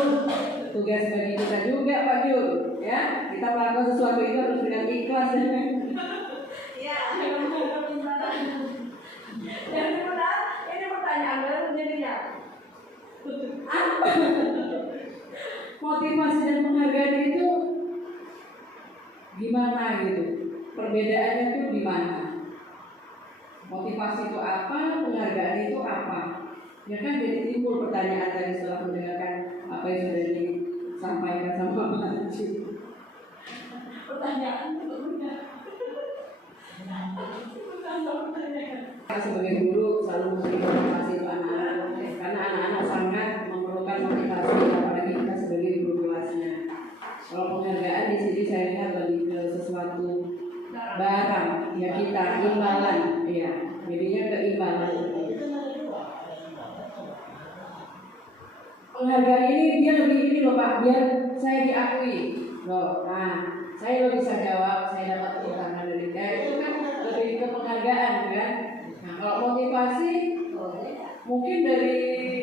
tugas bagi kita juga Pak Jun, ya kita melakukan sesuatu itu harus dengan ikhlas dan Ya. dan benar ini pertanyaan baru jadinya apa motivasi dan penghargaan itu gimana gitu, perbedaannya itu di mana? Motivasi itu apa, penghargaan itu apa? Ya kan jadi timbul pertanyaan tadi setelah mendengarkan apa yang sudah disampaikan sama Pak Jun. Pertanyaan itu benar. Sebagai guru selalu memberi motivasi ke anak-anak karena anak-anak sangat memerlukan motivasi, apalagi kita sebagai guru kelasnya. Kalau penghargaan di sini saya lihat lebih ke sesuatu barang ya, kita imbalan ya, jadinya keimbalan. Penghargaan ini dia lebih ini loh Pak, biar saya diakui loh. Nah saya lo bisa jawab, saya dapat tepuk tangan dari dia, itu kan lebih ke penghargaan kan. Nah kalau motivasi mungkin dari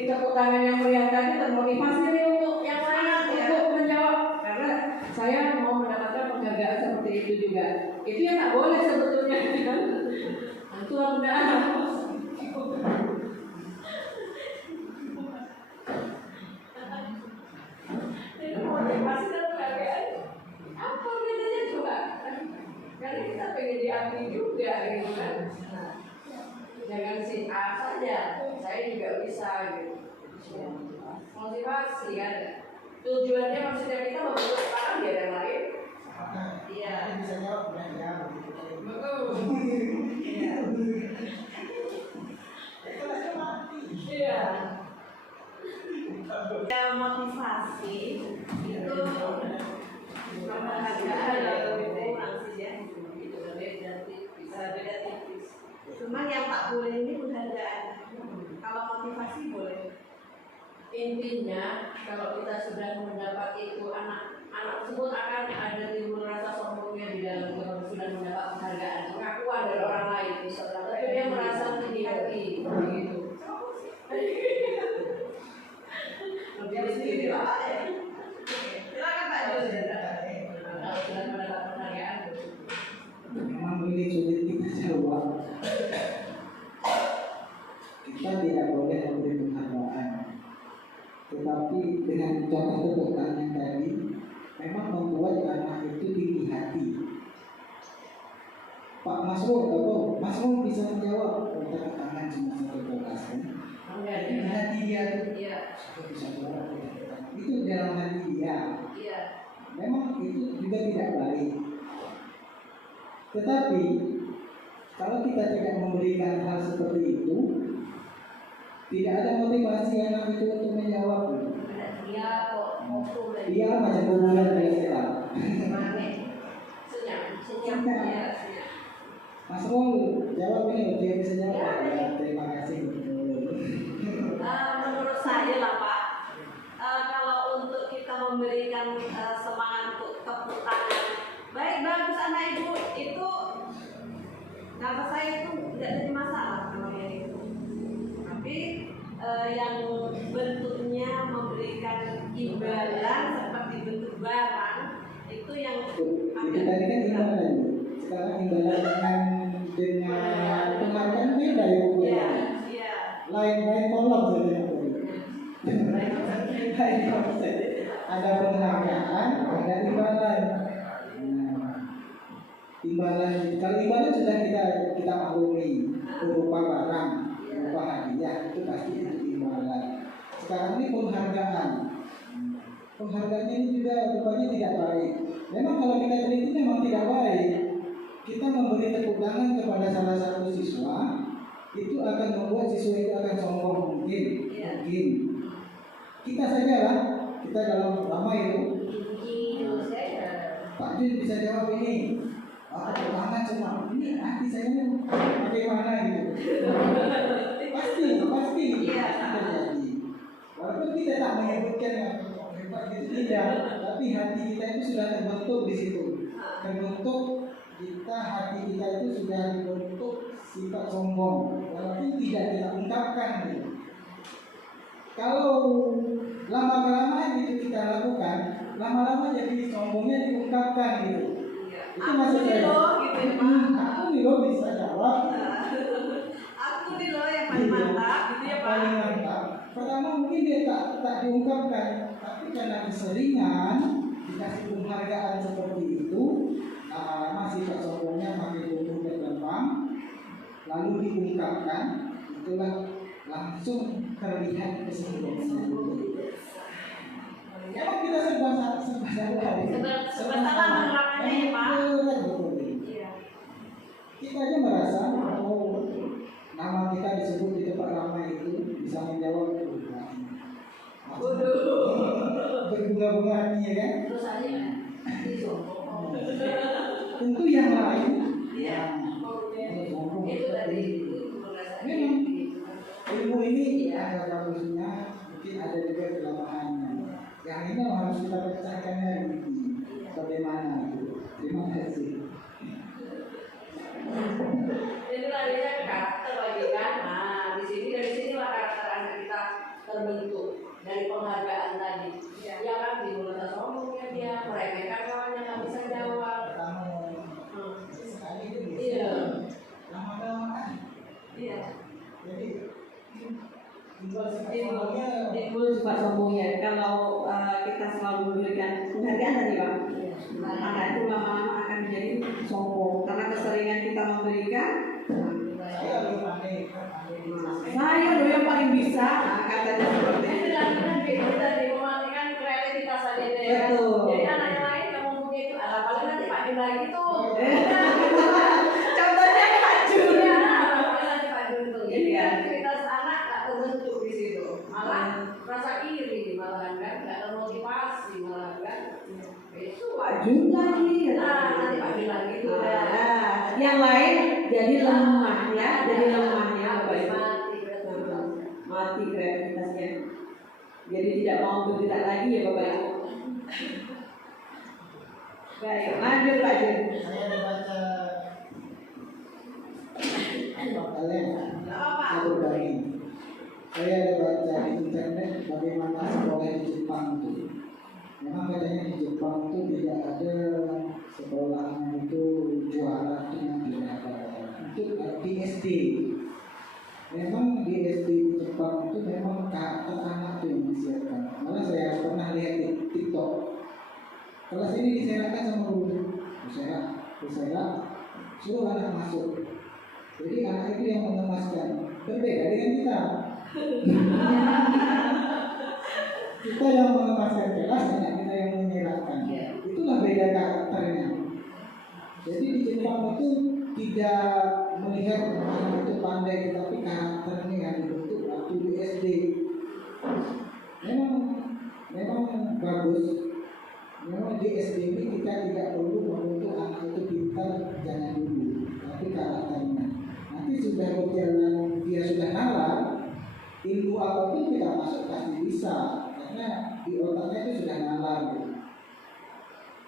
tepuk tangan yang meriah tadi termotivasi nih untuk yang lain untuk menjawab, karena saya mau mendapatkan penghargaan seperti itu juga. Itu yang tak boleh sebetulnya kan. Itu Bunda. Motivasi dan penghargaan apa bedanya coba? Karena kita pengen diakui juga gitu kan. Jangan si A saja, saya juga bisa gitu. Motivasi kan, tujuannya maksudnya kita membentuk sekarang biar yang lain. Iya. Bisa jawab ya. Betul. Iya. Iya. Ya, motivasi itu penghargaan ya kurang sih ya. Bisa beda tipis. Cuman yang tak boleh ini penghargaan. Kalau motivasi boleh. Intinya kalau kita sudah mendapat itu, anak tersebut akan ada timbul rasa sombongnya di dalam kalau sudah mendapat penghargaan, pengakuan dari orang lain. Tapi dia merasa dihargai begitu. Lebih sendiri Pak. Silakan Pak Jun. Kalau sudah mendapat penghargaan. Memang ini sulit kita jawab. Kita tidak boleh memberi penghargaan. Tapi dengan contoh tepuk tangan tadi memang membuat anak itu tinggi hati. Pak Masrul, Masrul bisa menjawab tepuk tangan cuma satu kelas kan? Tinggi hati dia tuh bisa jawab. Itu dalam hati dia. Memang itu juga tidak baik. Tetapi kalau kita tidak memberikan hal seperti itu, tidak ada motivasi anak itu untuk menjawab. Dia macam bulan biasa. Mas Rul jawab ini, dia bisa jawab. Ya, terima kasih. Menurut saya lah Pak, kalau untuk kita memberikan semangat untuk tepuk tangan, baik bagus anak ibu itu, kata saya itu tidak jadi masalah namanya itu. Tapi yang bentuknya memberikan imbalan seperti bentuk barang itu yang Itu tadi kan imbalan. Sekarang imbalan dengan penghargaan beda ya Bu. Lain kolom saja. Ada penghargaan, ada imbalan. Imbalan, kalau imbalan sudah kita maklumi berupa barang, berupa hadiah, itu pasti itu imbalan. Sekarang ini penghargaan. Penghargaan ini juga rupanya tidak baik. Memang kalau kita teliti memang tidak baik. Kita memberi tepuk tangan kepada salah satu siswa, itu akan membuat siswa itu akan sombong mungkin. Kita saja lah, kita dalam lama itu. Pak Jun bisa jawab ini. Tepuk tangan semua. Ini hati saya bagaimana gitu. Pasti terjadi. Walaupun kita tak menyebutkan hebat gitu tidak, tapi hati kita itu sudah terbentuk di situ. Terbentuk hati kita itu sudah dibentuk sifat sombong, walaupun tidak kita ungkapkan gitu. Kalau lama-lama itu kita lakukan, lama-lama jadi sombongnya diungkapkan gitu. Itu maksud saya. Aku nih loh bisa jawab. Aku nih loh yang paling mantap, gitu ya Pak. Paling mantap. Pertama mungkin dia tak diungkapkan, tapi karena keseringan dikasih penghargaan seperti itu, lama-lama sifat sombongnya makin tumbuh berkembang, lalu diungkapkan, itulah langsung terlihat kesombongan. Emang kita serba salah menerapkannya ya Pak. Kita aja merasa nama kita disebut di tempat ramai itu bisa menjawab berbunga-bunga hatinya kan? Tentu yang lain memang ilmu ini ada bagusnya, mungkin ada juga kelemahannya. Yang ini harus kita pecahkannya bagaimana itu. Terima kasih. Itu tadinya karakter lagi kan. Nah, dari sinilah karakter anak kita terbentuk dari penghargaan tadi. Ya kan, di mulut sombongnya dia meremehkan kawannya nggak bisa jawab. Sekali itu Iya. lama-lama. Iya. Jadi Timbul sifat sombongnya. Kalau kita selalu memberikan penghargaan tadi Pak, anak itu lama-lama akan menjadi sombong karena keseringan kita memberikan. saya lebih pandai. Saya loh yang paling bisa, katanya seperti itu. Itu tadi mematikan kreativitas saja ya. Betul. Jadi anak yang lain kamu punya itu ada paling nanti Pak Jun lagi tuh. Contohnya Pak Jun. Iya, paling nanti Pak Jun tuh. Jadi Iya. kreativitas anak tak terbentuk di situ. Malah rasa iri malahan kan, nggak termotivasi malahan kan. Itu Pak Jun lagi. Nah, nanti Pak Jun lagi tuh. Yang lain jadi lemah ya, jadi lemah ya Bapak Ibu. Mati kreativitasnya. Jadi tidak mau bergerak lagi ya Bapak Ibu. Baik, lanjut Pak Jun. Saya ada baca kalian saya berbagi. Saya ada baca di internet bagaimana sekolah di Jepang itu. Memang katanya di Jepang itu tidak ada sekolahnya itu juara dengan tidak ada untuk di SD. Memang di SD di Jepang itu memang karakter anak itu yang disiapkan. Malah saya pernah lihat di TikTok. Kelas ini diserahkan sama guru, diserah, suruh anak masuk. Jadi anak itu yang mengemaskan. Berbeda dengan kita. Kita yang mengemaskan kelas, anak kita yang menyerahkan. Itulah beda karakternya. Jadi di Jepang itu tidak melihat anak itu pandai, tetapi karakternya yang dibentuk waktu di SD. Memang bagus. Memang di SD ini kita tidak perlu membentuk anak itu pintar jangan dulu, tapi karakternya. Nanti sudah berjalan, dia sudah nalar, ilmu apapun kita masuk pasti bisa, karena di otaknya itu sudah nalar.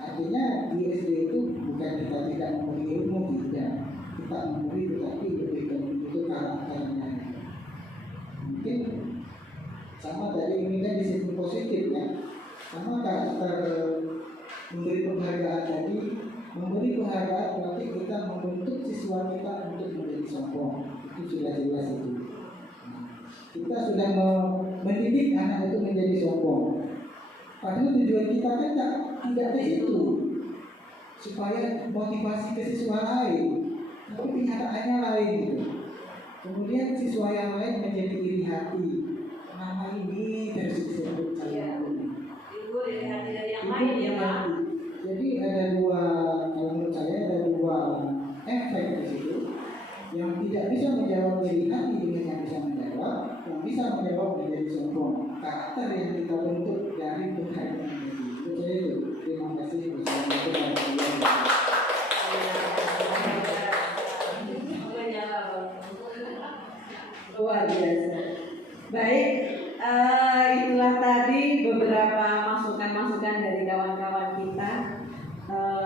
Artinya di SD itu bukan kita tidak memberi ilmu, tidak, kita memberi, tetapi lebih ke itu karakternya. Mungkin sama tadi ini kan di sisi positif ya, sama karakter memberi penghargaan tadi. Memberi penghargaan berarti kita membentuk siswa kita untuk menjadi sombong, itu sudah jelas itu. Kita sudah mendidik anak itu menjadi sombong. Padahal tujuan kita kan tidak ke situ, supaya motivasi ke siswa lain, tapi kenyataannya lain gitu. Kemudian siswa yang lain menjadi iri hati, nama ini terus disebut Iya. Ibu dari hati dari yang Ibu lain ya iri Pak. hati. Jadi ada dua, kalau menurut saya ada dua efek di situ. Yang tidak bisa menjawab iri hati dengan yang bisa menjawab, yang bisa menjawab menjadi sombong. Karakter yang kita bentuk dari penghargaan ini. Menurut saya itu. Terima kasih. Wassalamualaikum warahmatullahi wabarakatuh. Luar biasa. Baik, itulah tadi beberapa masukan-masukan dari kawan-kawan kita.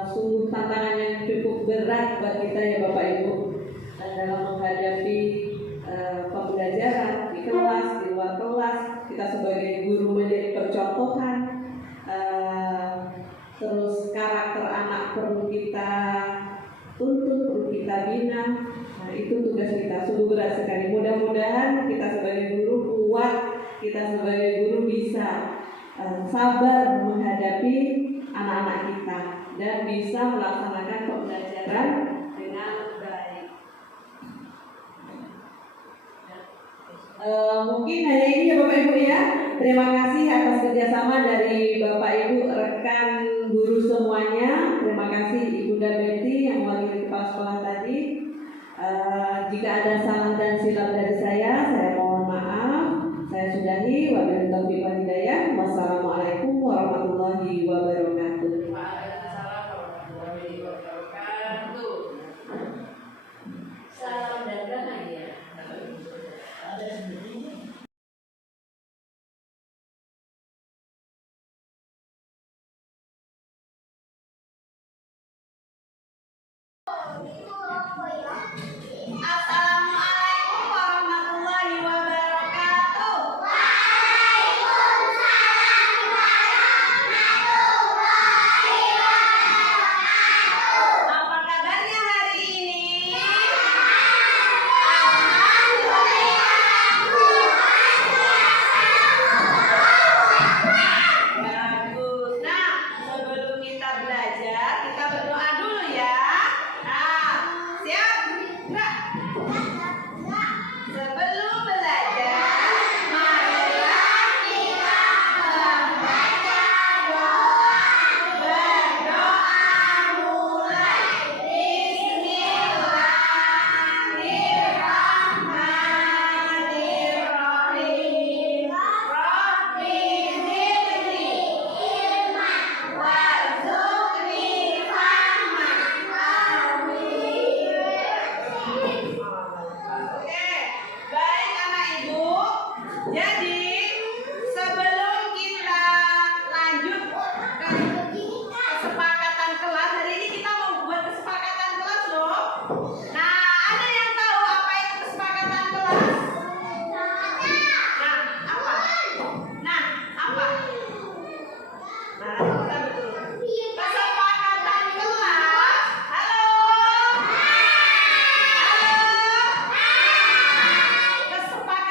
Sungguh tantangan yang cukup berat buat kita ya Bapak Ibu, dalam menghadapi pembelajaran di kelas, di luar kelas. Kita sebagai guru menjadi percontohan. Terus karakter anak perlu kita tuntut, perlu kita bina. Nah, itu tugas kita, sungguh berat sekali. Mudah-mudahan kita sebagai guru kuat, kita sebagai guru bisa sabar menghadapi anak-anak kita dan bisa melaksanakan pembelajaran dengan baik. Mungkin hanya ini ya Bapak Ibu ya. Terima kasih atas kerjasama dari Bapak Ibu rekan guru semuanya. Terima kasih Ibunda Betty yang mewakili kepala sekolah tadi. Jika ada salah dan silap dari saya mohon maaf. Saya sudahi. Wabillahi taufiq wal hidayah. Wassalamualaikum warahmatullahi wabarakatuh. Waalaikumsalam warahmatullahi wabarakatuh. Salam dagang ya. Assalamualaikum warahmatullahi wabarakatuh. Apa kabarnya hari ini? Bagus. Nah, sebelum kita belajar, kita berdoa dulu ya. Nah, siap? Enggak? Sebelum belajar, marilah kita membaca doa. Berdoa mulai. Bismillahirrahmanirrahim. Rabbi zidni ilman warzuqni fahman. Amin. Oke, baik anak ibu. Jadi sebelum kita lanjut ke kesepakatan kelas, hari ini kita mau buat kesepakatan kelas loh. Nah, ada yang tahu apa itu kesepakatan kelas? Nah, apa? Nah, apa? Nah, kita betul. Kesepakatan kelas. Halo. Halo. Kesepakatan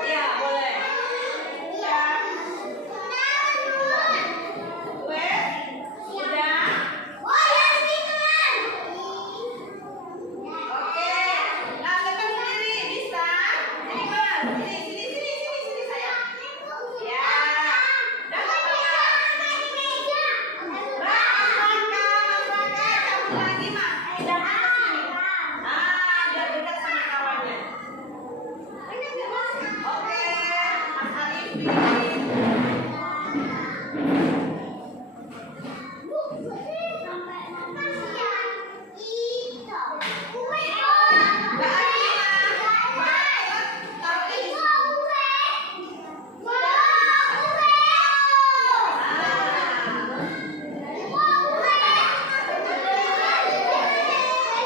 Iya, boleh. Ya. Wes, sudah. Oke. Nah, tekan sendiri bisa. Sini, Mas. Sini sayang. Ya. Dapat enggak? Mas Raka, cabut lagi, Mas. Pindah ke sini. Ah, biar dekat sama kawannya. Oke, Mas Arifin. Mbak Arifin, taruh di sini.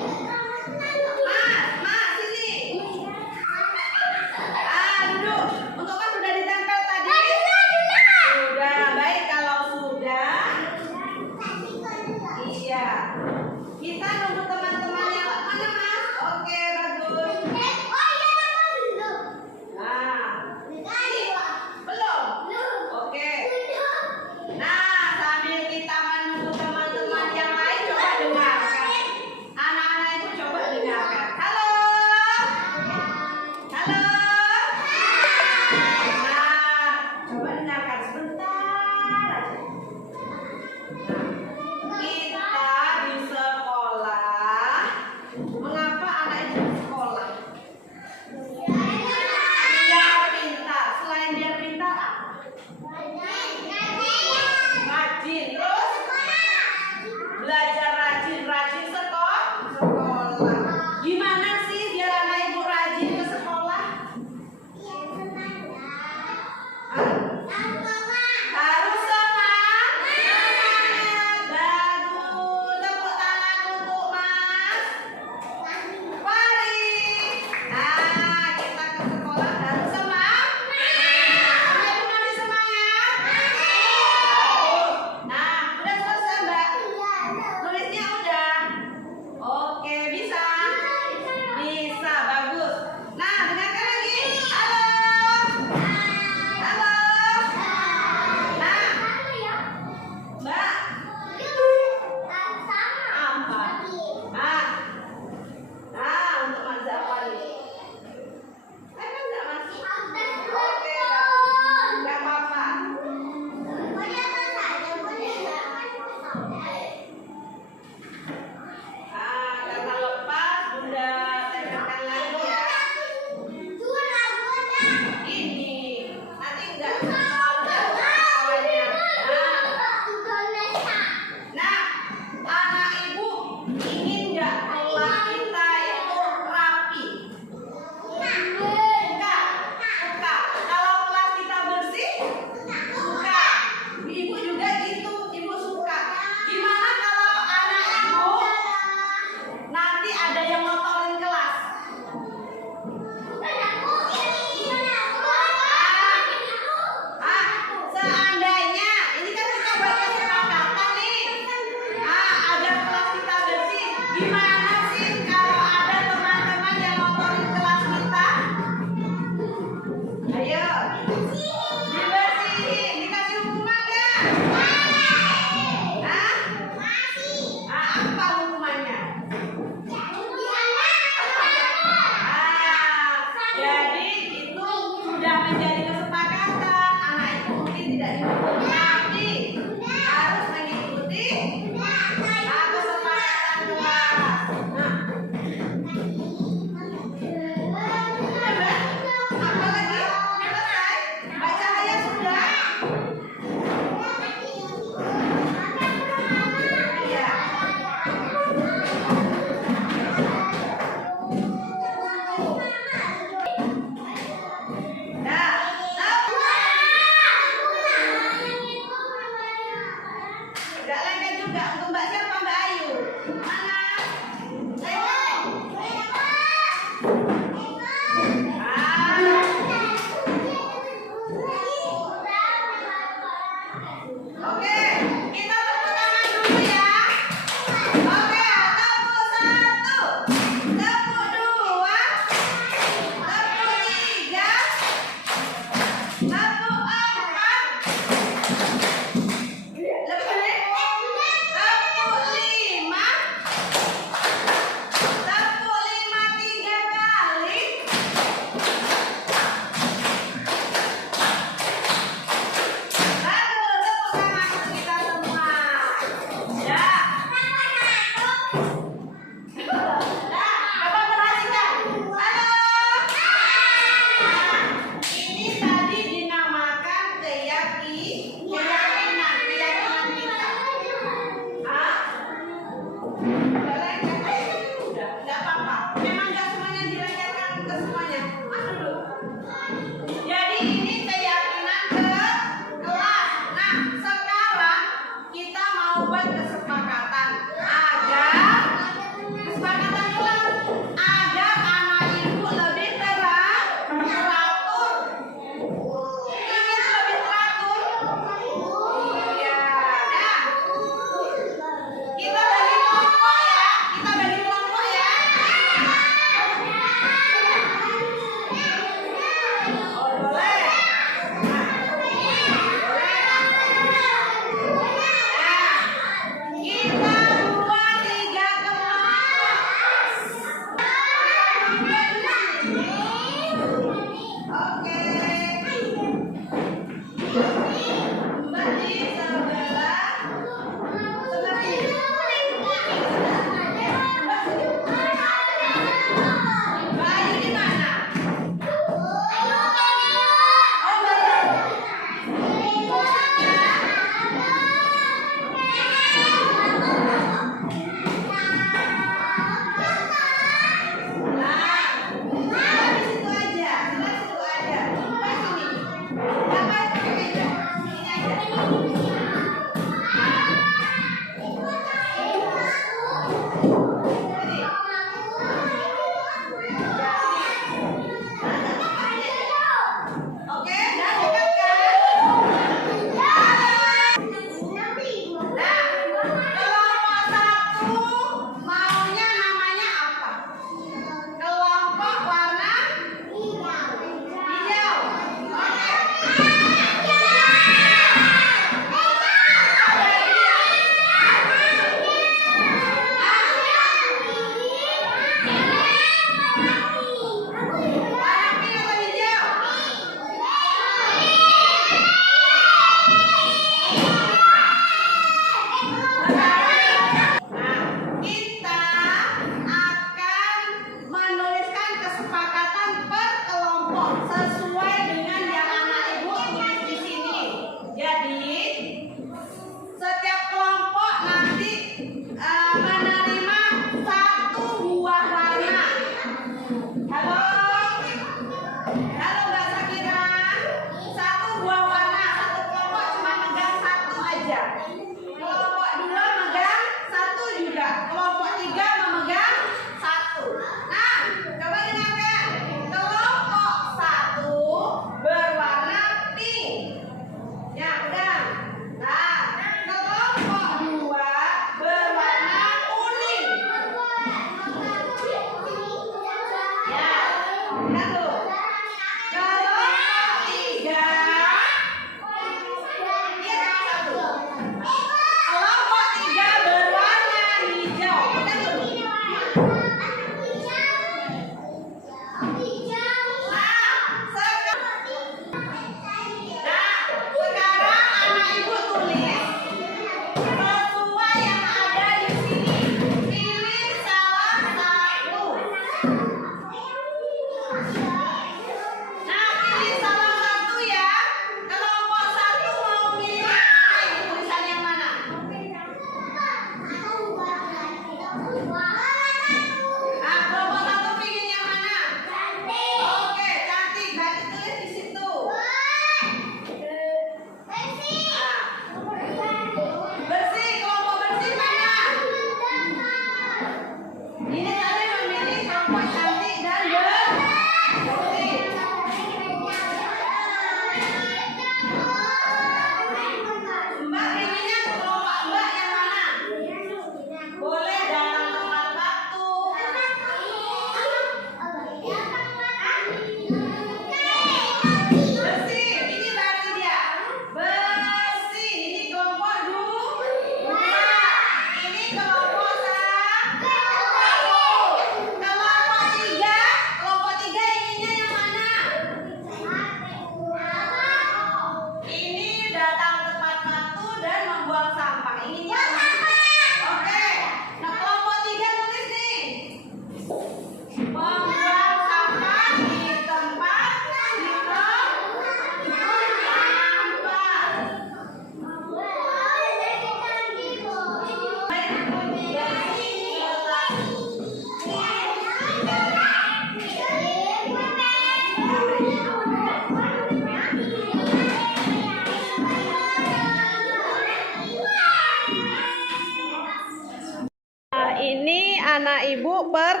Ini anak ibu per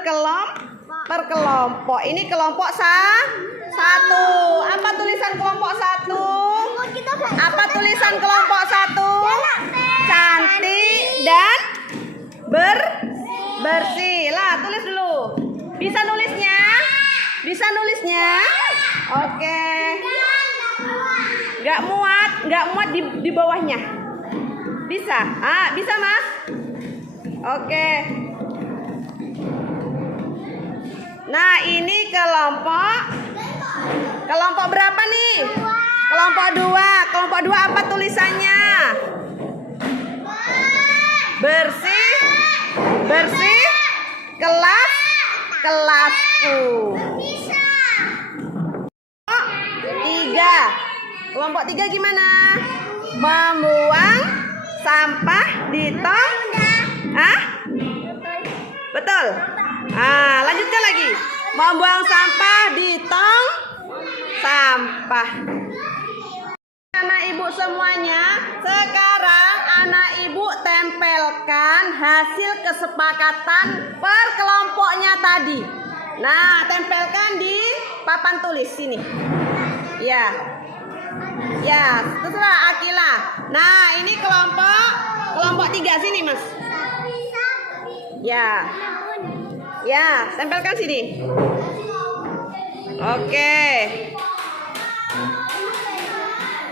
kelompok. Ini kelompok satu. Apa tulisan kelompok satu? Apa tulisan kelompok satu? Cantik dan bersih. Lah, tulis dulu. Bisa nulisnya? Bisa nulisnya? Oke. Gak muat di bawahnya. Bisa? Bisa Mas? Oke. Nah, ini kelompok berapa nih? Kelompok 2. Kelompok 2 apa tulisannya? Bersih. Kelasku. 3. Kelompok 3 gimana? Membuang sampah di tong. Betul. Lanjutkan lagi. Membuang sampah di tong sampah. Anak ibu semuanya, sekarang anak ibu tempelkan hasil kesepakatan per kelompoknya tadi. Nah, tempelkan di papan tulis sini. Ya, terserah Akila. Nah, ini kelompok 3 sini, Mas. Ya, tempelkan sini. Oke.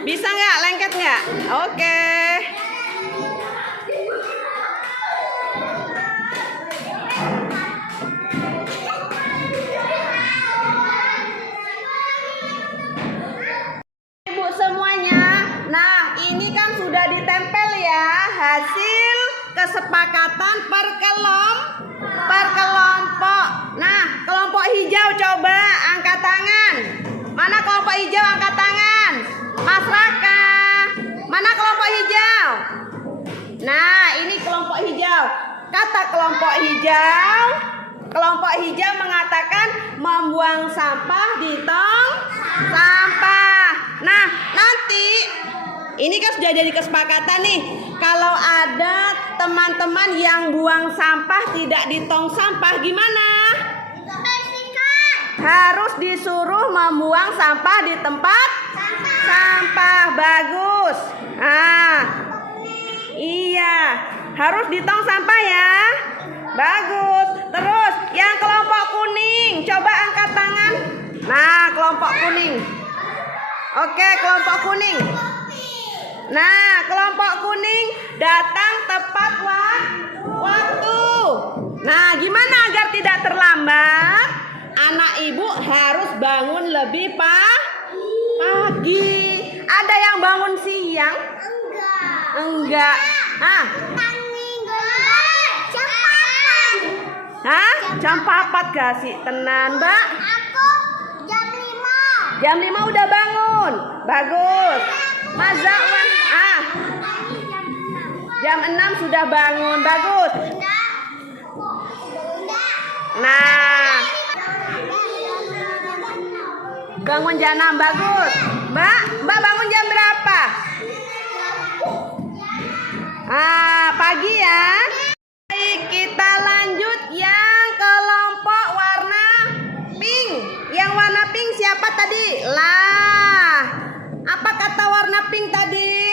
Bisa nggak? Lengket nggak? Oke. Ibu semuanya, nah ini kan sudah ditempel ya hasil kesepakatan per kelompok. Nah, kelompok hijau coba angkat tangan. Mana kelompok hijau angkat tangan? Mas Raka. Mana kelompok hijau? Nah, ini kelompok hijau. Kata kelompok hijau mengatakan membuang sampah di tong sampah. Nah, nanti ini kan sudah jadi kesepakatan nih. Kalau ada teman-teman yang buang sampah tidak di tong sampah gimana? Harus disuruh membuang sampah di tempat sampah. Bagus. Iya, harus di tong sampah ya. Bagus. Terus yang kelompok kuning, coba angkat tangan. Nah, kelompok kuning. Oke, kelompok kuning. Nah, kelompok kuning datang tepat waktu. Nah, gimana agar tidak terlambat? Anak ibu harus bangun lebih pagi. Ada yang bangun siang? Enggak. Jam 4 gak sih? Tenan, Mbak? Aku jam 5. Jam 5 udah bangun. Bagus. Mas Zakwan, jam 6 sudah bangun. Bagus. Nah, bangun jam 6. Bagus. Mbak bangun jam berapa? Pagi ya. Baik, kita lanjut yang kelompok warna pink. Yang warna pink siapa tadi? Lah, apa kata warna pink tadi?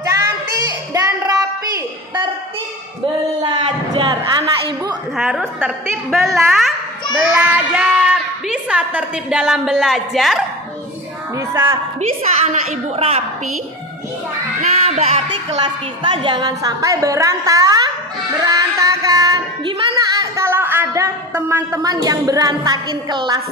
Cantik dan rapi, tertib belajar. Anak ibu harus tertib belajar. Bisa tertib dalam belajar? Bisa anak ibu rapi? Nah, berarti kelas kita jangan sampai berantakan. Gimana kalau ada teman-teman yang berantakin kelas?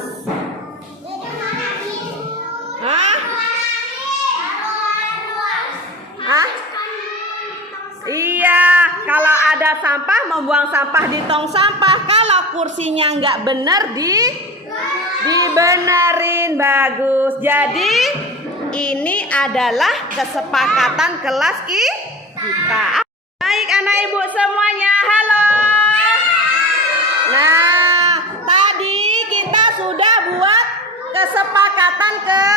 Iya, kalau ada sampah membuang sampah di tong sampah. Kalau kursinya nggak bener dibenerin. Bagus. Jadi ini adalah kesepakatan kelas kita. Baik anak ibu semuanya, halo. Nah, tadi kita sudah buat kesepakatan ke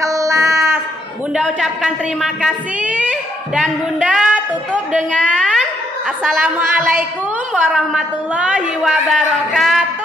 kelas. Bunda ucapkan terima kasih dan Bunda tutup dengan Assalamualaikum warahmatullahi wabarakatuh.